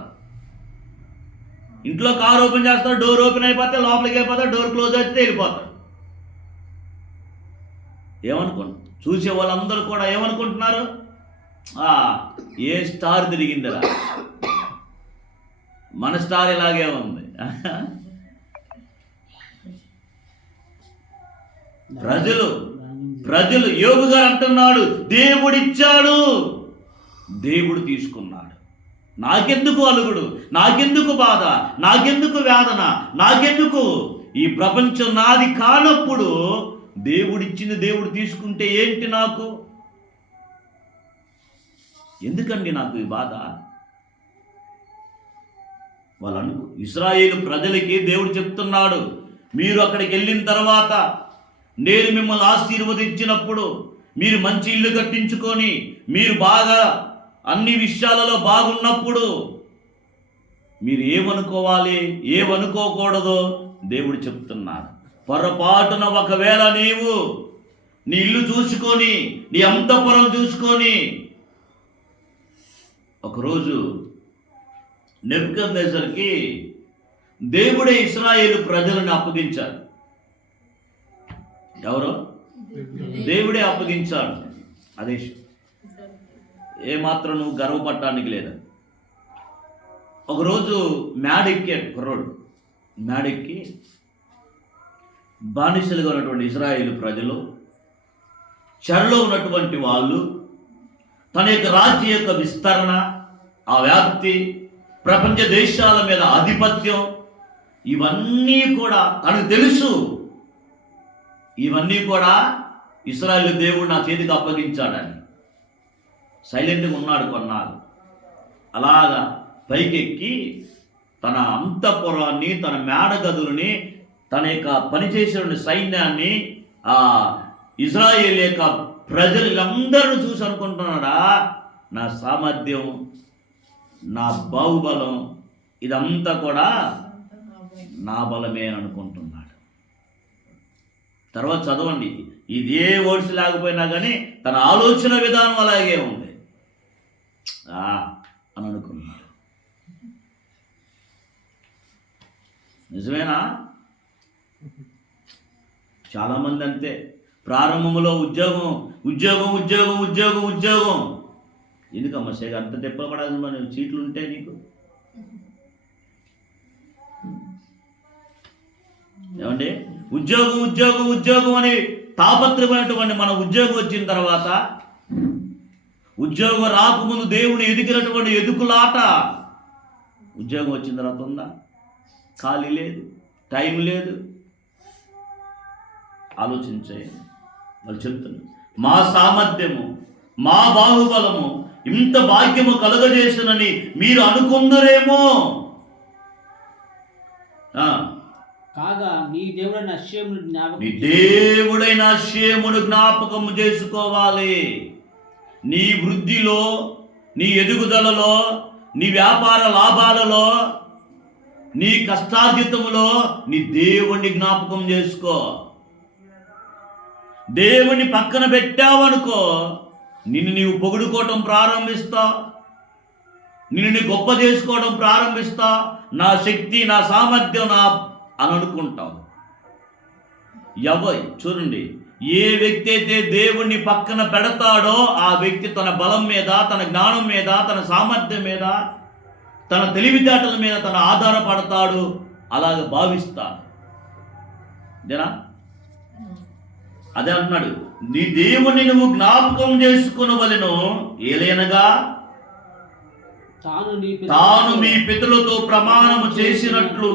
ఇంట్లో కారు ఓపెన్ చేస్తాడు, డోర్ ఓపెన్ అయిపోతే లోపలికి అయిపోతాడు, డోర్ క్లోజ్ అయితే వెళ్ళిపోతాడు. చూసే వాళ్ళందరూ కూడా ఏమనుకుంటున్నారు? ఏ స్టార్ తిరిగిందిరా, మన స్టార్ ఇలాగే ఉంది. ప్రజలు యోగు గారు అంటున్నాడు, దేవుడిచ్చాడు, దేవుడు తీసుకున్నాడు. నాకెందుకు అలుగుడు, నాకెందుకు బాధ, నాకెందుకు వేదన, నాకెందుకు? ఈ ప్రపంచం నాది కానప్పుడు దేవుడిచ్చింది దేవుడు తీసుకుంటే ఏంటి నాకు? ఎందుకండి నాకు ఈ బాధ? ఇశ్రాయేలు ప్రజలకి దేవుడు చెప్తున్నాడు, మీరు అక్కడికి వెళ్ళిన తర్వాత నేను మిమ్మల్ని ఆశీర్వదించినప్పుడు, మీరు మంచి ఇల్లు కట్టించుకొని మీరు బాగా అన్ని విషయాలలో బాగున్నప్పుడు మీరు ఏమనుకోవాలి, ఏమనుకోకూడదో దేవుడు చెప్తున్నాడు. పొరపాటున ఒకవేళ నీవు నీ ఇల్లు చూసుకొని, నీ అంతఃపురం చూసుకొని, ఒకరోజు నెబుకద్నెజర్కి దేవుడే ఇశ్రాయేలు ప్రజలను అప్పగించాడు. ఎవరో దేవుడే అప్పగించాడు. అదే ఏమాత్రం నువ్వు గర్వపడటానికి లేదు. ఒకరోజు మేడెక్కాడు కుర్రోడు. మేడెక్కి బానిసలుగా ఉన్నటువంటి ఇశ్రాయేలు ప్రజలు, చెరలో ఉన్నటువంటి వాళ్ళు, తన యొక్క రాజ్యం యొక్క విస్తరణ, ఆ వ్యాప్తి, ప్రపంచ దేశాల మీద ఆధిపత్యం, ఇవన్నీ కూడా తనకు తెలుసు. ఇవన్నీ కూడా ఇశ్రాయేలు దేవుడు నా చేతికి అప్పగించాడని సైలెంట్గా ఉన్నాడు కొన్నాళ్ళు. అలాగా పైకెక్కి తన అంతఃపురాన్ని, తన మేడ గదులని, తన యొక్క పనిచేసిన సైన్యాన్ని, ఆ ఇశ్రాయేల్ యొక్క ప్రజలందరూ చూసి అనుకుంటున్నాడా, నా సామర్థ్యం, నా బాహుబలం ఇదంతా కూడా నా బలమే అని అనుకుంటున్నాడు. తర్వాత చదవండి, ఇదే వర్డ్స్ లేకపోయినా కానీ తన ఆలోచన విధానం అలాగే ఉంది అని అనుకున్నాడు. నిజమేనా? చాలామంది అంతే. ప్రారంభంలో ఉద్యోగం ఉద్యోగం ఉద్యోగం ఉద్యోగం ఉద్యోగం ఎందుకమ్మా శేఖ అంత తెప్పబడాల్సిన మన సీట్లు ఉంటే నీకు? ఏమండి, ఉద్యోగం ఉద్యోగం ఉద్యోగం అని తాపత్రమైనటువంటి మన ఉద్యోగం వచ్చిన తర్వాత, ఉద్యోగం రాకముందు దేవుని ఎదిగినటువంటి ఎదుకులాట, ఉద్యోగం వచ్చిన తర్వాత ఉందా? ఖాళీ లేదు, టైం లేదు. ఆలోచించేయండి. వాళ్ళు చెప్తున్నారు, మా సామర్థ్యము, మా బాహుబలము ఇంత భాగ్యము కలుగజేసునని మీరు అనుకుందరేమో. కాగా నీ దేవుడైన అశ్షేమును జ్ఞాపకం, నీ దేవుడైన అశ్షేమును జ్ఞాపకం చేసుకోవాలి. నీ వృద్ధిలో, నీ ఎదుగుదలలో, నీ వ్యాపార లాభాలలో, నీ కష్టార్జితములో నీ దేవుణ్ణి జ్ఞాపకం చేసుకో. దేవుణ్ణి పక్కన పెట్టావనుకో, నిన్ను నీవు పొగుడుకోవటం ప్రారంభిస్తా, నిన్ను నీ గొప్ప చేసుకోవడం ప్రారంభిస్తా. నా శక్తి, నా సామర్థ్యం నా అని అనుకుంటావు. చూడండి, ఏ వ్యక్తి అయితే దేవుణ్ణి పక్కన పెడతాడో ఆ వ్యక్తి తన బలం మీద, తన జ్ఞానం మీద, తన సామర్థ్యం మీద, తన తెలివితేటల మీద తన ఆధారపడతాడు, అలాగ భావిస్తాడు. జనా అదే అంటున్నాడు, నీ దేవుణ్ణి నువ్వు జ్ఞాపకం చేసుకునవలెను. ఏలైనగా తాను మీ పితరులతో ప్రమాణము చేసినట్లు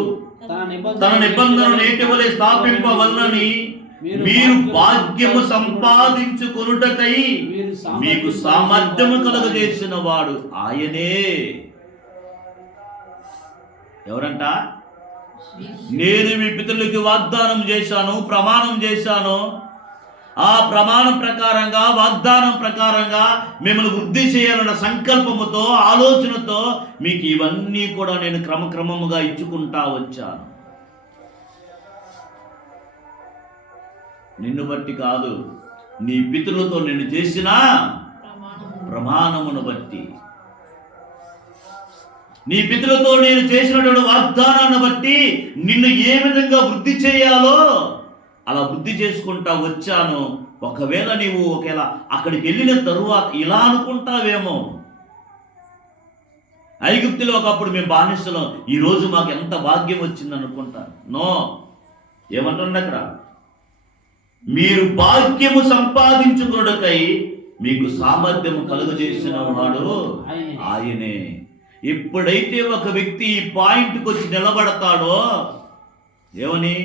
తన నిబంధన నేటివలే స్థాపింపవలనని మీరు భాగ్యము సంపాదించుకొనుటకై మీకు సామర్థ్యము కలుగజేసిన వాడు ఆయనే. ఎవరంట? నేను మీ పితరులకి వాగ్దానం చేశాను, ప్రమాణం చేశాను. ఆ ప్రమాణం ప్రకారంగా, వాగ్దానం ప్రకారంగా మిమ్మల్ని వృద్ధి చేయాలన్న సంకల్పముతో, ఆలోచనతో మీకు ఇవన్నీ కూడా నేను క్రమక్రమముగా ఇచ్చుకుంటా వచ్చాను. నిన్ను బట్టి కాదు, నీ పితరులతో నేను చేసిన ప్రమాణమును బట్టి, నీ పితరులతో నేను చేసినటువంటి వాగ్దానాన్ని బట్టి నిన్ను ఏ విధంగా వృద్ధి చేయాలో అలా వృద్ధి చేసుకుంటా వచ్చాను. ఒకవేళ నీవు అక్కడికి వెళ్ళిన తరువాత ఇలా అనుకుంటావేమో, ఐగుప్తులో ఒకప్పుడు మేము బానిసలం, ఈరోజు మాకు ఎంత భాగ్యం వచ్చింది అనుకుంటాను. నో, ఏమంటుంది అక్కడ? మీరు భాగ్యము సంపాదించుకున్నకై మీకు సామర్థ్యము కలుగజేసిన వాడు ఆయనే. ఎప్పుడైతే ఒక వ్యక్తి ఈ పాయింట్కి వచ్చి నిలబడతాడో, ఏమని?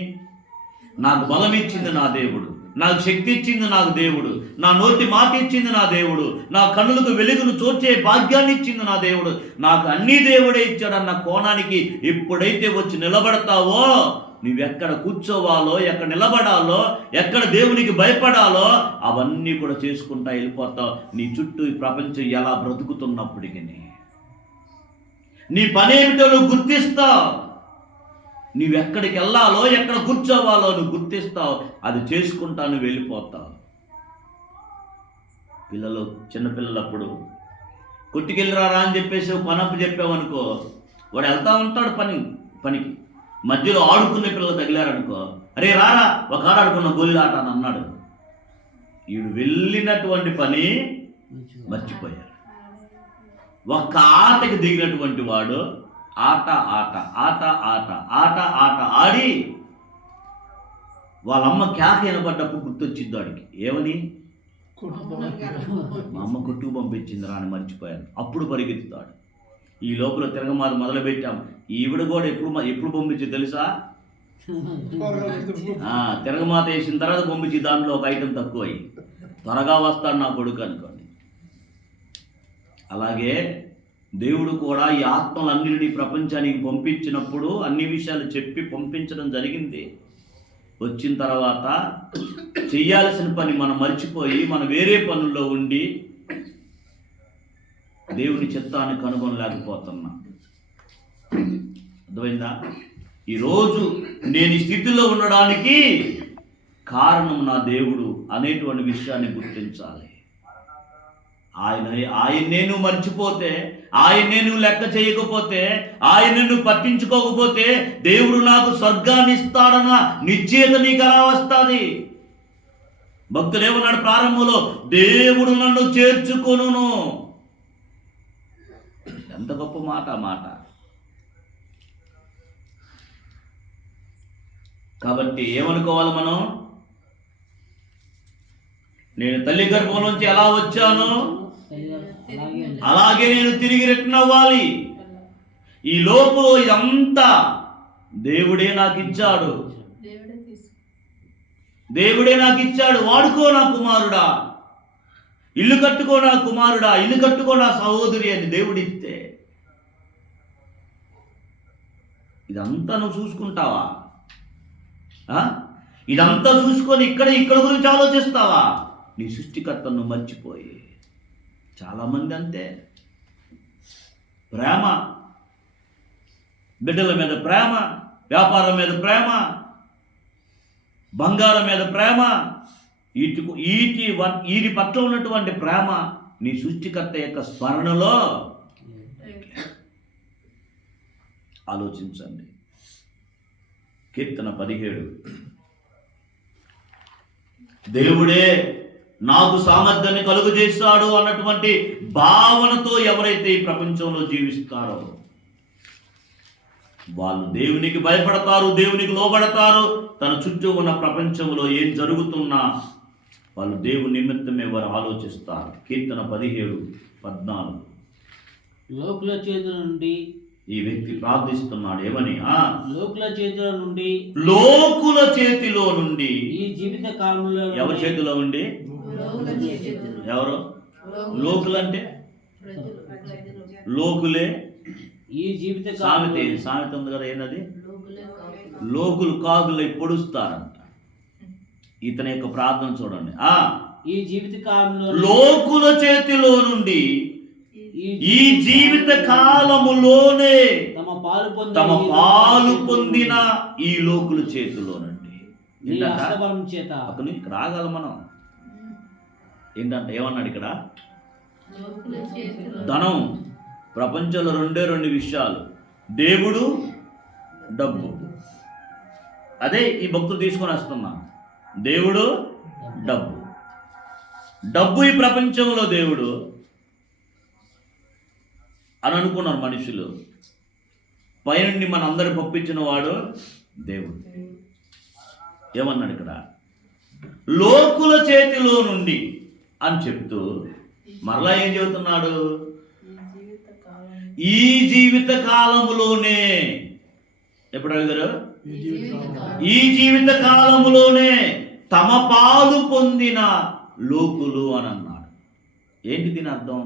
నాకు బలం ఇచ్చింది నా దేవుడు, నాకు శక్తి ఇచ్చింది నాకు దేవుడు, నా నోటి మాట ఇచ్చింది నా దేవుడు, నా కన్నులకు వెలుగును చూచే భాగ్యాన్ని ఇచ్చింది నా దేవుడు, నాకు అన్ని దేవుడే ఇచ్చాడన్న కోణానికి ఎప్పుడైతే వచ్చి నిలబడతావో, నువ్వెక్కడ కూర్చోవాలో, ఎక్కడ నిలబడాలో, ఎక్కడ దేవునికి భయపడాలో అవన్నీ కూడా చేసుకుంటా వెళ్ళిపోతావు. నీ చుట్టూ ఈ ప్రపంచం ఎలా బ్రతుకుతున్నప్పటికీ నీ పనేమిటో నువ్వు గుర్తిస్తావు. నువ్వెక్కడికి వెళ్ళాలో, ఎక్కడ కూర్చోవాలో నువ్వు గుర్తిస్తావు. అది చేసుకుంటా నువ్వు వెళ్ళిపోతావు. పిల్లలు, చిన్నపిల్లలప్పుడు కొట్టుకెళ్ళిరారా అని చెప్పేసి పనప్పు చెప్పావనుకో, వాడు వెళ్తా ఉంటాడు పనికి. మధ్యలో ఆడుకునే పిల్లలు తగిలారనుకో, అరే రారా ఒక ఆట ఆడుకున్న గోలిలాట అని అన్నాడు. వీడు వెళ్ళినటువంటి పని మర్చిపోయాడు. ఒక్క ఆటకి దిగినటువంటి వాడు ఆట ఆట ఆట ఆట ఆట ఆట ఆడి వాళ్ళమ్మ కేక వినపడ్డప్పుడు గుర్తొచ్చింది వాడికి. ఏమని? మా అమ్మ కొట్టుకు పంపించిందిరా అని మర్చిపోయాను. అప్పుడు పరిగెత్తుతాడు. ఈ లోపల తిరగమాత మొదలు పెట్టాం. ఈవిడ కూడా ఎప్పుడు పంపించి తెలుసా? తిరగమాత వేసిన తర్వాత పంపించి దాంట్లో ఒక ఐటెం తక్కువ అయ్యి త్వరగా వస్తాడు నా కొడుకు అనుకోండి. అలాగే దేవుడు కూడా ఈ ఆత్మలన్నిటినీ ప్రపంచానికి పంపించినప్పుడు అన్ని విషయాలు చెప్పి పంపించడం జరిగింది. వచ్చిన తర్వాత చెయ్యాల్సిన పని మనం మర్చిపోయి మనం వేరే పనుల్లో ఉండి దేవుని చిత్తాన్ని కనుగొనలేకపోతున్నా. అర్థమైందా? ఈరోజు నేను ఈ స్థితిలో ఉండడానికి కారణం నా దేవుడు అనేటువంటి విషయాన్ని గుర్తించాలి. ఆయన్నే నువ్వు మర్చిపోతే, ఆయన్నే నువ్వు లెక్క చేయకపోతే, ఆయన్ని నువ్వు పట్టించుకోకపోతే దేవుడు నాకు స్వర్గాన్ని ఇస్తాడన్న నిశ్చయత నీకు ఎలా వస్తుంది? భక్తుడు ఏమన్నాడు ప్రారంభంలో? దేవుడు నన్ను చేర్చుకొనును. మాట ఆ మాట. కాబట్టి ఏమనుకోవాలి మనం? నేను తల్లి గర్భంలోంచి ఎలా వచ్చానో అలాగే నేను తిరిగి రిటర్న్ అవ్వాలి. ఈ లోపు ఇదంతా దేవుడే నాకు ఇచ్చాడు, దేవుడే నాకు ఇచ్చాడు. వాడుకో నా కుమారుడా, ఇల్లు కట్టుకో నా కుమారుడా, ఇల్లు కట్టుకో నా సహోదరి అని దేవుడిస్తే ఇదంతా నువ్వు చూసుకుంటావా? ఇదంతా చూసుకొని ఇక్కడ గురించి ఆలోచిస్తావా? నీ సృష్టికర్తను మర్చిపోయి. చాలామంది అంతే. ప్రేమ, బిడ్డల మీద ప్రేమ, వ్యాపారం మీద ప్రేమ, బంగారం మీద ప్రేమ, వీటి పట్ల ఉన్నటువంటి ప్రేమ నీ సృష్టికర్త యొక్క స్మరణలో ఆలోచించండి. కీర్తన 17, దేవుడే నాకు సామర్థ్యాన్ని కలుగు చేస్తాడు అన్నటువంటి భావనతో ఎవరైతే ఈ ప్రపంచంలో జీవిస్తారో వాళ్ళు దేవునికి భయపడతారు, దేవునికి లోబడతారు. తన చుట్టూ ఉన్న ప్రపంచంలో ఏం జరుగుతున్నా వాళ్ళు దేవుని నిమిత్తమే వారు ఆలోచిస్తారు. కీర్తన 17:14. లోకుల చేతుల నుండి ఈ వ్యక్తి ప్రార్థిస్తున్నాడు ఏమని? లోకుల చేతిలో నుండి, లోకుల చేతిలో నుండి. ఈ జీవిత కాలంలో ఎవరి చేతిలో ఉండి? ఎవరు లోకులు అంటే? లోకులే. ఈ జీవిత సామెత ఉంది కదా, ఏంటది? లోకులు కాకులై పొడుస్తారంట. ఇతని యొక్క ప్రార్థన చూడండి. ఈ జీవిత కాలంలో లోకుల చేతిలో నుండి ఈ జీవిత కాలములోనే తమ పాలు పొందిన ఈ లోకుల చేతిలో నుండి. అక్కడ ఇక్కడ రాగల మనం. ఏంటంటే ఏమన్నాడు ఇక్కడ? ధనం. ప్రపంచంలో రెండు విషయాలు, దేవుడు, డబ్బు. అదే ఈ భక్తులు తీసుకొని వస్తున్నా. దేవుడు, డబ్బు. డబ్బు ఈ ప్రపంచంలో దేవుడు అని అనుకున్నారు మనుషులు. పైనుండి మన అందరు పంపించిన వాడు దేవుడు. ఏమన్నాడు ఇక్కడ? లోకుల చేతిలో నుండి అని చెప్తూ మరలా ఏం చెబుతున్నాడు? ఈ జీవిత కాలములోనే. ఎప్పుడు అడిగారు? ఈ జీవిత కాలములోనే తమ పాలు పొందిన లోకులు అని అన్నాడు. ఏంటి దీని అర్థం?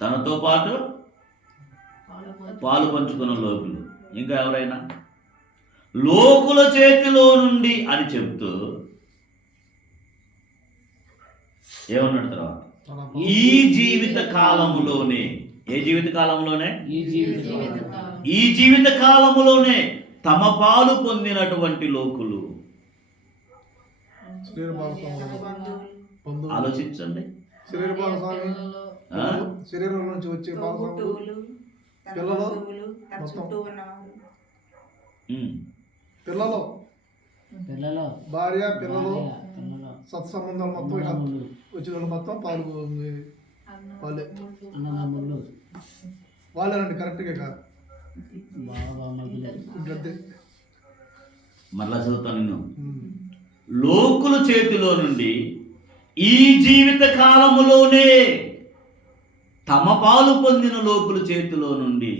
తనతో పాటు పాలు పంచుకున్న లోకులు. ఇంకా ఎవరైనా? లోకుల చేతిలో నుండి అని చెప్తూ ఏమన్నాడు తర్వాత? ఈ జీవిత కాలములోనే. ఏ జీవిత కాలంలోనే? ఈ జీవిత కాలములోనే తమ పాలు పొందినటువంటి లోకులు. ఆలోచించండి. శరీరం నుంచి వచ్చే పిల్లలు, భార్య, పిల్లలు, సత్సంబంధాలు మొత్తం వచ్చిన మొత్తం వాళ్ళే. వాళ్ళేనండి, కరెక్ట్గా కాదు. మరలా చదువుతాను నిన్ను. లోకుల చేతిలో నుండి ఈ జీవిత కాలములోనే తమ పాలు పొందిన లోకుల చేతిలో నుండి.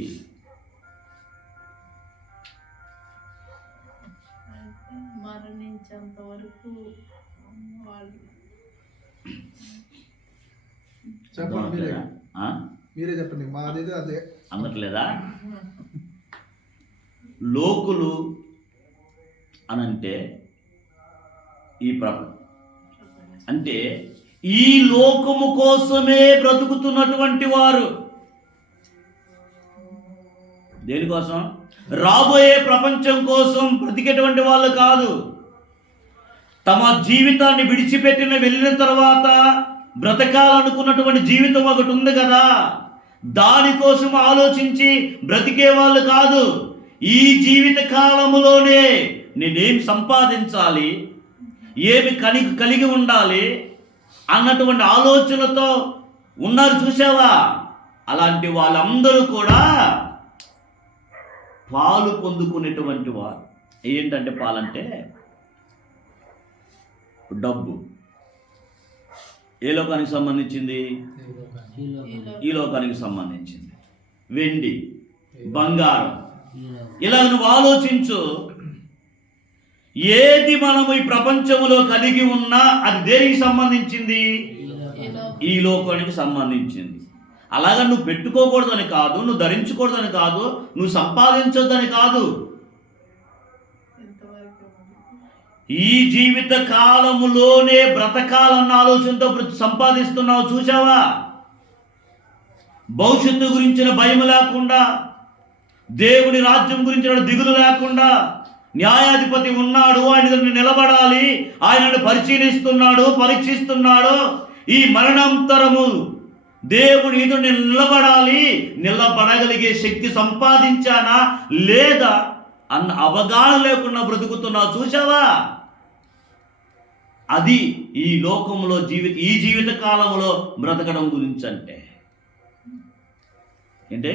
మరణించేంత వరకు చెప్పండి, మీరే చెప్పండి. మాది అదే అనట్లేదా? లోకులు అనంటే ఈ అంటే ఈ లోకము కోసమే బ్రతుకుతున్నటువంటి వారు. దేనికోసం? రాబోయే ప్రపంచం కోసం బ్రతికేటువంటి వాళ్ళు కాదు. తమ జీవితాన్ని విడిచిపెట్టిన వెళ్ళిన తర్వాత బ్రతకాలనుకున్నటువంటి జీవితం ఒకటి ఉంది కదా, దానికోసం ఆలోచించి బ్రతికే వాళ్ళు కాదు. ఈ జీవిత కాలములోనే నేనేం సంపాదించాలి, ఏమి కలిగి ఉండాలి అన్నటువంటి ఆలోచనతో ఉన్నారు చూసావా? అలాంటి వాళ్ళందరూ కూడా పాలు పొందుకునేటువంటి వారు. ఏంటంటే పాలంటే డబ్బు. ఏ లోకానికి సంబంధించింది? ఈ లోకానికి సంబంధించింది. వెండి, బంగారం. ఇలా నువ్వు ఆలోచించు. ఏది మనము ఈ ప్రపంచంలో కలిగి ఉన్నా అది దేనికి సంబంధించింది? ఈ లోకానికి సంబంధించింది. అలాగా నువ్వు పెట్టుకోకూడదని కాదు, నువ్వు ధరించకూడదని కాదు, నువ్వు సంపాదించొద్దని కాదు. ఈ జీవిత కాలములోనే బ్రతకాలన్న ఆలోచనతో సంపాదిస్తున్నావు చూసావా? భవిష్యత్తు గురించిన భయం లేకుండా, దేవుని రాజ్యం గురించిన దిగులు లేకుండా, న్యాయాధిపతి ఉన్నాడు, ఆయన నిలబడాలి, ఆయనను పరిశీలిస్తున్నాడు, పరీక్షిస్తున్నాడు. ఈ మరణాంతరము దేవుడు ఎదురు నిలబడాలి, నిలబడగలిగే శక్తి సంపాదించానా లేదా అన్న అవగాహన లేకుండా బ్రతుకుతున్నావు చూసావా? అది ఈ లోకంలో ఈ జీవిత కాలంలో బ్రతకడం గురించి అంటే ఏంటే?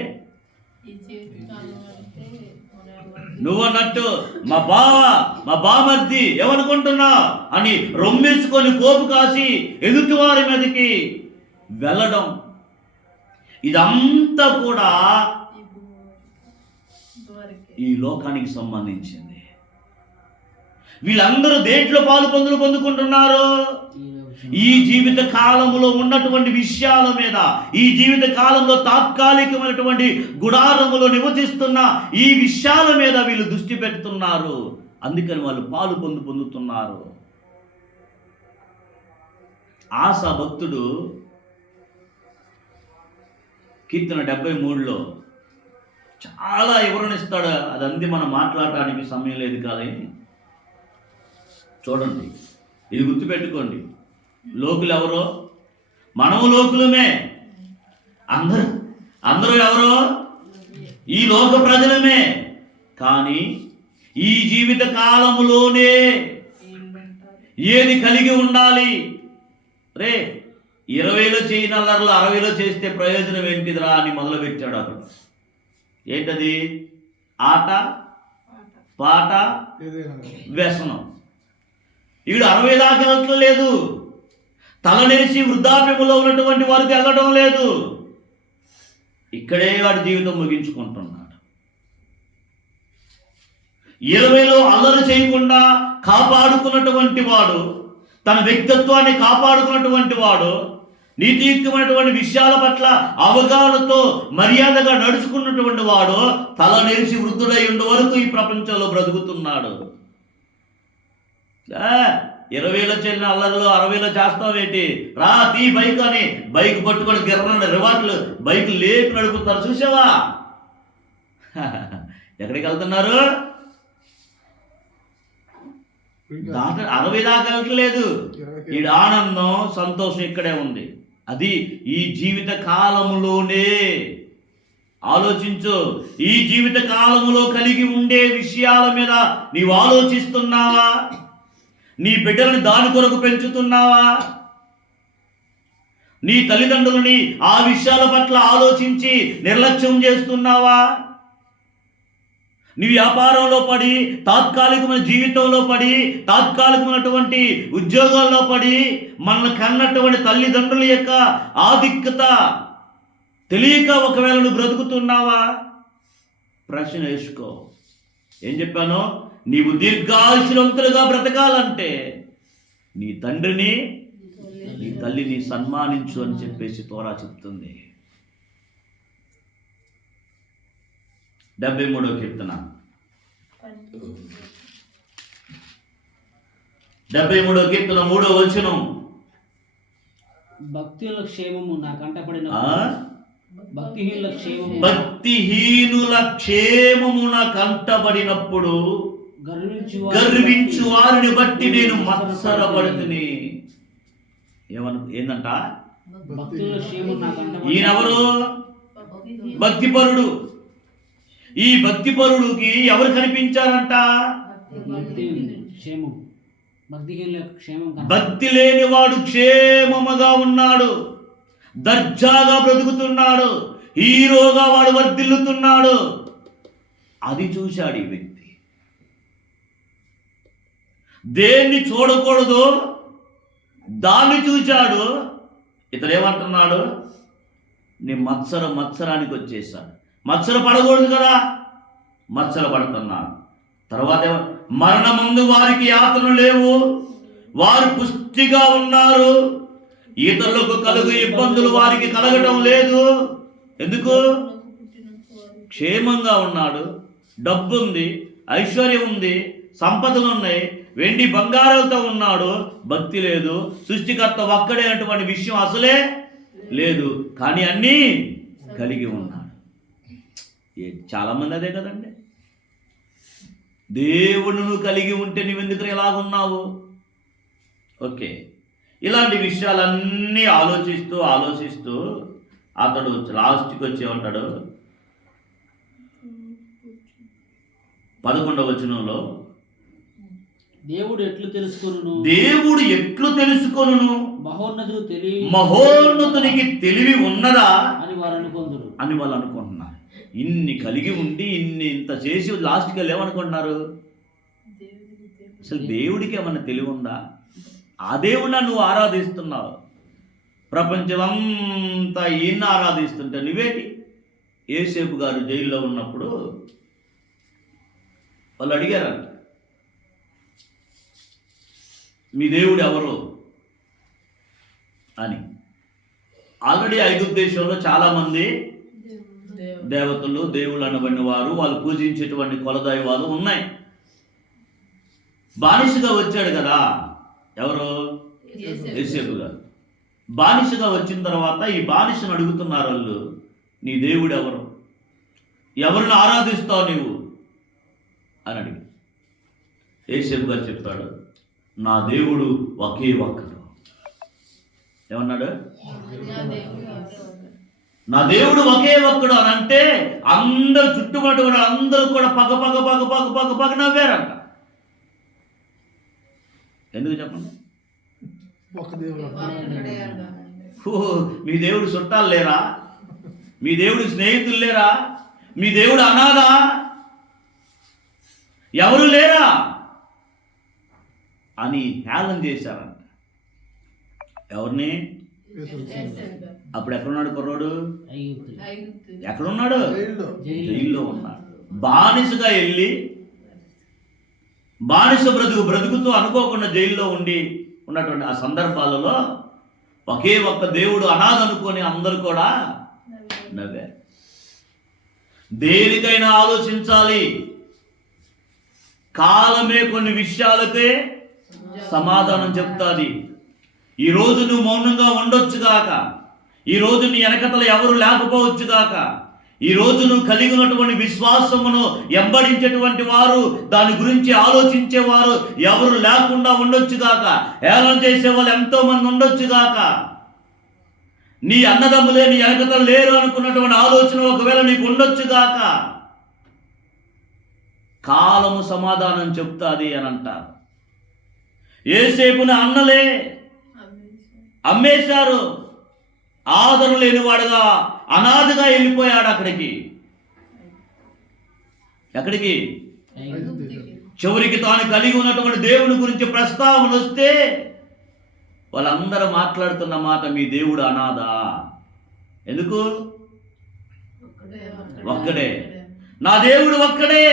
నువ్వన్నట్టు మా బామర్ది ఏమనుకుంటున్నావు అని రొమ్మేసుకొని కోపు కాసి ఎదుటివారి మీదకి వెళ్ళడం, ఇదంతా కూడా ఈ లోకానికి సంబంధించింది. వీళ్ళందరూ దేంట్లో పాలు పొందుకుంటున్నారు? ఈ జీవిత కాలంలో ఉన్నటువంటి విషయాల మీద, ఈ జీవిత కాలంలో తాత్కాలికమైనటువంటి గుడారములో నివసిస్తున్న ఈ విషయాల మీద వీళ్ళు దృష్టి పెడుతున్నారు. అందుకని వాళ్ళు పాలు పొందుతున్నారు. ఆసా భక్తుడు కీర్తన 73లో చాలా వివరణిస్తాడు. అదంది మనం మాట్లాడటానికి సమయం లేదు కానీ చూడండి, ఇది గుర్తుపెట్టుకోండి. లోకులు ఎవరో? మనము లోకులమే. అందరూ ఎవరో? ఈ లోక ప్రజలమే. కానీ ఈ జీవిత కాలములోనే ఏది కలిగి ఉండాలి? రే 20లో చేయని అల్లర్లు 60లో చేస్తే ప్రయోజనం ఏంటిదిరా అని మొదలుపెట్టాడు అతడు. ఏంటది? ఆట, పాట, వ్యసనం. వీడు 60 దాకా వెళ్ళటం లేదు. తల నెరిసి వృద్ధాప్యములో ఉన్నటువంటి వారికి వెళ్ళడం లేదు. ఇక్కడే వాడి జీవితం ముగించుకుంటున్నాడు. 20లో అల్లరి చేయకుండా కాపాడుకున్నటువంటి వాడు, తన వ్యక్తిత్వాన్ని కాపాడుకున్నటువంటి వాడు, నీతియుక్తమైనటువంటి విషయాల పట్ల అవగాహనతో మర్యాదగా నడుచుకున్నటువంటి వాడు తల నెరిసి వృద్ధుడై ఉండే వరకు ఈ ప్రపంచంలో బ్రతుకుతున్నాడు. 20లో చెల్లిన అల్లరిలో 60లో చేస్తావేంటి? రా తీ బైక్ అని బైక్ పట్టుకొని గిర్రని రివార్డులు బైక్ లేపి నడుపుతున్నారు చూసావా? ఎక్కడికి వెళ్తున్నారు? 60 దాకా వెళ్ళట్లేదు. ఈ ఆనందం, సంతోషం ఇక్కడే ఉంది. అది ఈ జీవిత కాలములోనే. ఆలోచించు. ఈ జీవిత కాలములో కలిగి ఉండే విషయాల మీద నీవు ఆలోచిస్తున్నావా? నీ బిడ్డలను దాని కొరకు పెంచుతున్నావా? నీ తల్లిదండ్రులని ఆ విషయాల పట్ల ఆలోచించి నిర్లక్ష్యం చేస్తున్నావా? నీ వ్యాపారంలో పడి, తాత్కాలికమైన జీవితంలో పడి, తాత్కాలికమైనటువంటి ఉద్యోగాల్లో పడి, మన కన్నటువంటి తల్లిదండ్రుల యొక్క ఆధిక్యత తెలియక ఒకవేళ నువ్వు బ్రతుకుతున్నావా? ప్రశ్న వేసుకో. ఏం చెప్పాను? నీవు దీర్ఘాయుషులంతులుగా బ్రతకాలంటే నీ తండ్రిని, నీ తల్లిని సన్మానించు అని చెప్పేసి తోరా చెప్తుంది. 73వ కీర్తన 73వ కీర్తన 3వ వచనం. భక్తుల క్షేమము నా కంటపడిన భక్తిహీనుల క్షేమము నా కంటబడినప్పుడు గర్వించు వారిని బట్టి నేను మత్సరపడుతుని. ఏందంట? ఈయనెవరు? భక్తిపరుడు. ఈ భక్తిపరుడికి ఎవరు కనిపించారంట? భక్తిహీనుల యొక్క క్షేమం భక్తి లేనివాడు క్షేమముగా ఉన్నాడు, దర్జాగా బ్రతుకుతున్నాడు, హీరోగా వాడు వర్ధిల్లుతున్నాడు. అది చూశాడు ఈ వ్యక్తి. దేన్ని చూడకూడదు దాన్ని చూశాడు. ఇతడు ఏమంటున్నాడు? నీ మత్సరానికి వచ్చేసాడు. మత్సర పడకూడదు కదా, మత్సర పడుతున్నాడు. తర్వాత మరణమందు వారికి యాతనలు లేవు, వారు పుష్టిగా ఉన్నారు, ఇతరులకు కలుగు ఇబ్బందులు వారికి కలగటం లేదు. ఎందుకు? క్షేమంగా ఉన్నాడు, డబ్బు ఉంది, ఐశ్వర్యం ఉంది, సంపదలు ఉన్నాయి, వెండి బంగారాలతో ఉన్నాడు. భక్తి లేదు, సృష్టికర్త ఒక్కడే అటువంటి విషయం అసలే లేదు, కానీ అన్నీ కలిగి ఉన్నాడు. చాలామంది అదే కదండి. దేవుడును కలిగి ఉంటే నువ్వెందుకు ఎలాగున్నావు? ఓకే, ఇలాంటి విషయాలన్నీ ఆలోచిస్తూ అతడు లాస్ట్కి వచ్చి ఉంటాడు. 11వ వచనంలో దేవుడు ఎట్లు తెలుసుకొనును మహోన్నతునికి తెలివి ఉన్నదా అని వాళ్ళు అనుకుంటున్నారు. ఇన్ని కలిగి ఉండి ఇంత చేసి లాస్ట్కి వెళ్ళి ఏమనుకుంటున్నారు? అసలు దేవుడికి ఏమన్నా తెలివి ఉందా? ఆ దేవుడిని నువ్వు ఆరాధిస్తున్నావు. ప్రపంచం అంతా ఈయన్ని ఆరాధిస్తుంటే నువ్వేటి? యేసేపు గారు జైల్లో ఉన్నప్పుడు వాళ్ళు అడిగారంట, మీ దేవుడు ఎవరు అని. ఆల్రెడీ ఐగుప్తు దేశంలో చాలామంది దేవతలు, దేవుళ్ళు అనబడిన వారు, వాళ్ళు పూజించేటువంటి కులదైవాలు ఉన్నాయి. బానిసగా వచ్చాడు కదా ఎవరు? యేసేపు గారు. బానిసగా వచ్చిన తర్వాత ఈ బానిసను అడుగుతున్నారు వాళ్ళు, నీ దేవుడు ఎవరు, ఎవరిని ఆరాధిస్తావు నీవు అని అడిగి. యేసేపు గారు చెప్పాడు, నా దేవుడు ఒకే ఒక్కడు. ఏమన్నాడు? నా దేవుడు ఒకే ఒక్కడు అని అంటే అందరు చుట్టుపక్కల కూడా అందరూ కూడా పగ నవ్వారంట. ఎందుకు చెప్పండి? మీ దేవుడు చుట్టాలు లేరా? మీ దేవుడు స్నేహితులు లేరా? మీ దేవుడు అనాథా? ఎవరు లేరా అని హేళన చేశారంట. ఎవరిని? అప్పుడు ఎక్కడున్నాడు కుర్రోడు? ఎక్కడున్నాడు? జైల్లో ఉన్నాడు. బానిసగా వెళ్ళి బానిస బ్రతుకుతూ అనుకోకుండా జైల్లో ఉన్నటువంటి ఆ సందర్భాలలో ఒకే ఒక్క దేవుడు అనాథ అనుకొని అందరూ కూడా నవ్వారు. దేనికైనా ఆలోచించాలి. కాలమే కొన్ని విషయాలకే సమాధానం చెప్తాది. ఈరోజు నువ్వు మౌనంగా ఉండొచ్చుగాక, ఈరోజు నీ వెనకతలు ఎవరు లేకపోవచ్చుగాక, ఈరోజు నువ్వు కలిగి ఉన్నటువంటి విశ్వాసమును ఎంబడించేటువంటి వారు, దాని గురించి ఆలోచించేవారు ఎవరు లేకుండా ఉండొచ్చుగాక, ఏలం చేసే వాళ్ళు ఎంతో మంది ఉండొచ్చుగాక, నీ అన్నదమ్ములే నీ వెనకతలు లేరు అనుకున్నటువంటి ఆలోచన ఒకవేళ నీకు ఉండొచ్చుగాక. కాలము సమాధానం చెప్తాది అని అంటారు. యేసేపుని అన్నలే అమ్మేశారు. ఆదరణ లేనివాడుగా అనాథగా వెళ్ళిపోయాడు ఎక్కడికి? చివరికి తాను కలిగి ఉన్నటువంటి దేవుని గురించి ప్రస్తావన వస్తే వాళ్ళందరూ మాట్లాడుతున్న మాట, మీ దేవుడు అనాథ. ఎందుకు? ఒక్కడే. నా దేవుడు ఒక్కడే,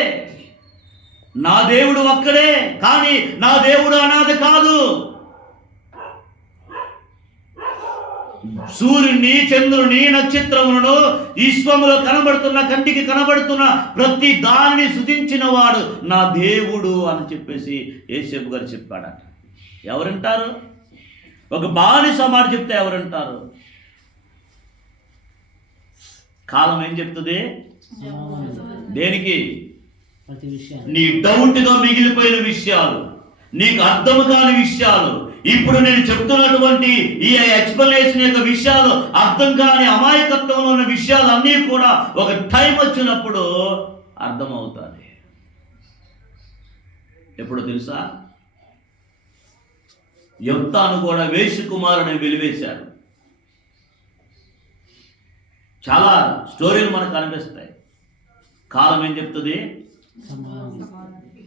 నా దేవుడు ఒక్కడే, కానీ నా దేవుడు అనాథ కాదు. సూర్యుని, చంద్రుని, నక్షత్రములను, విశ్వములో కనబడుతున్న, కంటికి కనబడుతున్న ప్రతి దానిని సృజించిన వాడు నా దేవుడు అని చెప్పేసి యేసేపు గారు చెప్పాడట. ఎవరంటారు? ఒక బానిస మాట చెప్తే ఎవరంటారు? కాలం ఏం చెప్తుంది? దేనికి? నీ డౌట్గా మిగిలిపోయిన విషయాలు, నీకు అర్థం కాని విషయాలు, ఇప్పుడు నేను చెప్తున్నటువంటి ఈ ఎక్స్ప్లెనేషన్ యొక్క విషయాలు, అర్థం కాని అమాయకత్వంలో ఉన్న విషయాలు అన్నీ కూడా ఒక టైం వచ్చినప్పుడు అర్థమవుతాయి. ఎప్పుడు తెలుసా? యొప్తాను కూడా వేష కుమారుని వెలివేశాడు. చాలా స్టోరీలు మనకు కనిపిస్తాయి. కాలం ఏం చెప్తుంది?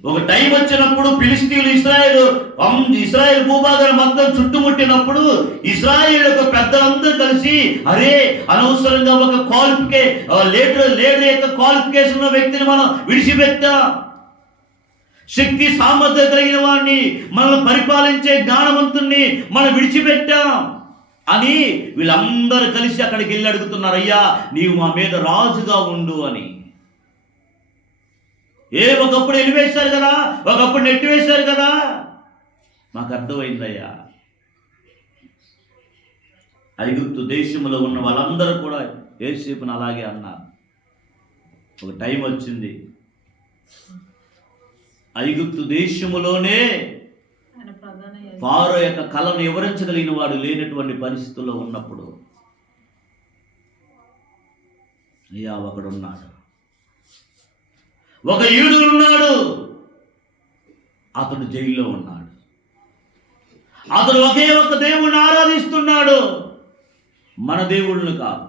ఒక టైం వచ్చినప్పుడు ఫిలిష్తీయులు ఇశ్రాయేల్ భూభాగాన్ని మొత్తం చుట్టుముట్టినప్పుడు ఇశ్రాయేల్ యొక్క పెద్దలందరూ కలిసి, అరే అనవసరంగా ఒక లీడర్ యొక్క క్వాలిఫికేషన్ ఉన్న వ్యక్తిని మనం విడిచిపెట్టాం, శక్తి సామర్థ్యం కలిగిన వాడిని, మనల్ని పరిపాలించే జ్ఞానవంతుణ్ణి మనం విడిచిపెట్టాం అని వీళ్ళందరూ కలిసి అక్కడికి వెళ్ళి అడుగుతున్నారు, అయ్యా నీవు మా మీద రాజుగా ఉండు అని. ఒకప్పుడు వెలివేశారు కదా, ఒకప్పుడు నెట్టివేశారు కదా. మాకు అర్థమైందయ్యా, ఐగుప్తు దేశంలో ఉన్న వాళ్ళందరూ కూడా యోసేపును అలాగే అన్నారు. ఒక టైం వచ్చింది, ఐగుప్తు దేశములోనే ఫారో యొక్క కళను వివరించగలిగిన వాడు లేనటువంటి పరిస్థితుల్లో ఉన్నప్పుడు, అయ్యా ఒకడున్నాడు, ఒక యూదుడు ఉన్నాడు, అతడు జైల్లో ఉన్నాడు, అతడు ఒకే ఒక దేవుణ్ణి ఆరాధిస్తున్నాడు, మన దేవుళ్ళను కాదు.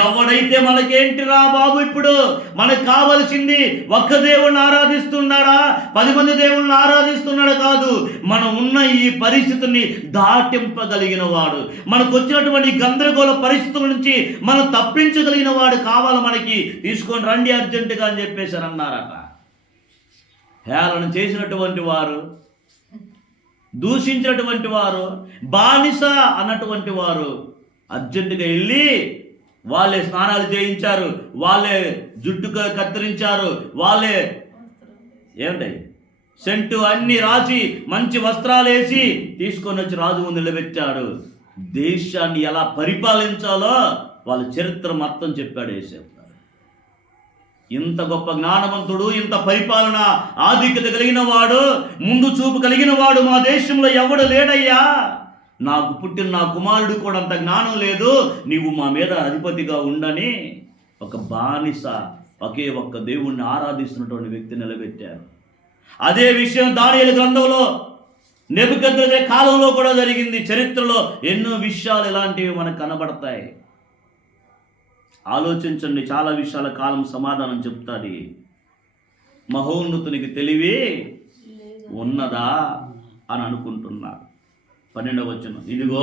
ఎవడైతే మనకేంటిరా బాబు, ఇప్పుడు మనకు కావలసింది ఒక్క దేవుణ్ణి ఆరాధిస్తున్నాడా, 10 మంది దేవుళ్ళని ఆరాధిస్తున్నాడా కాదు, మనం ఉన్న ఈ పరిస్థితిని దాటింపగలిగిన వాడు, మనకు వచ్చినటువంటి గందరగోళ పరిస్థితుల నుంచి మనం తప్పించగలిగిన వాడు కావాలి మనకి. తీసుకొని రండి అర్జెంటుగా అని చెప్పేశారు అన్నారట. హేళన చేసినటువంటి వారు, దూషించినటువంటి వారు, బానిస అన్నటువంటి వారు అర్జెంటుగా వెళ్ళి వాళ్ళే స్నానాలు చేయించారు, వాళ్ళే జుట్టు కత్తిరించారు, వాళ్ళే సెంటు అన్ని రాసి మంచి వస్త్రాలు వేసి తీసుకొని వచ్చి రాజు ముందు నిలబెట్టాడు. దేశాన్ని ఎలా పరిపాలించాలో వాళ్ళ చరిత్ర మొత్తం చెప్పాడు యేసేపు. ఇంత గొప్ప జ్ఞానవంతుడు, ఇంత పరిపాలన ఆధిక్యత కలిగిన వాడు, ముందు చూపు కలిగిన వాడు మా దేశంలో ఎవడు లేడయ్యా, నాకు పుట్టిన నా కుమారుడు కూడా అంత జ్ఞానం లేదు, నీవు మా మీద అధిపతిగా ఉండని ఒక బానిస ఒకే ఒక్క దేవుణ్ణి ఆరాధిస్తున్నటువంటి వ్యక్తి నిలబెట్టారు. అదే విషయం దానియేలు గ్రంథంలో నెబుకద్నెజరు కాలంలో కూడా జరిగింది. చరిత్రలో ఎన్నో విషయాలు ఇలాంటివి మనకు కనబడతాయి. ఆలోచించండి, చాలా విషయాల కాలం సమాధానం చెప్తాది. మహోన్నతునికి తెలివి ఉన్నదా అని అనుకుంటున్నారు. 12వ వచనం, ఇదిగో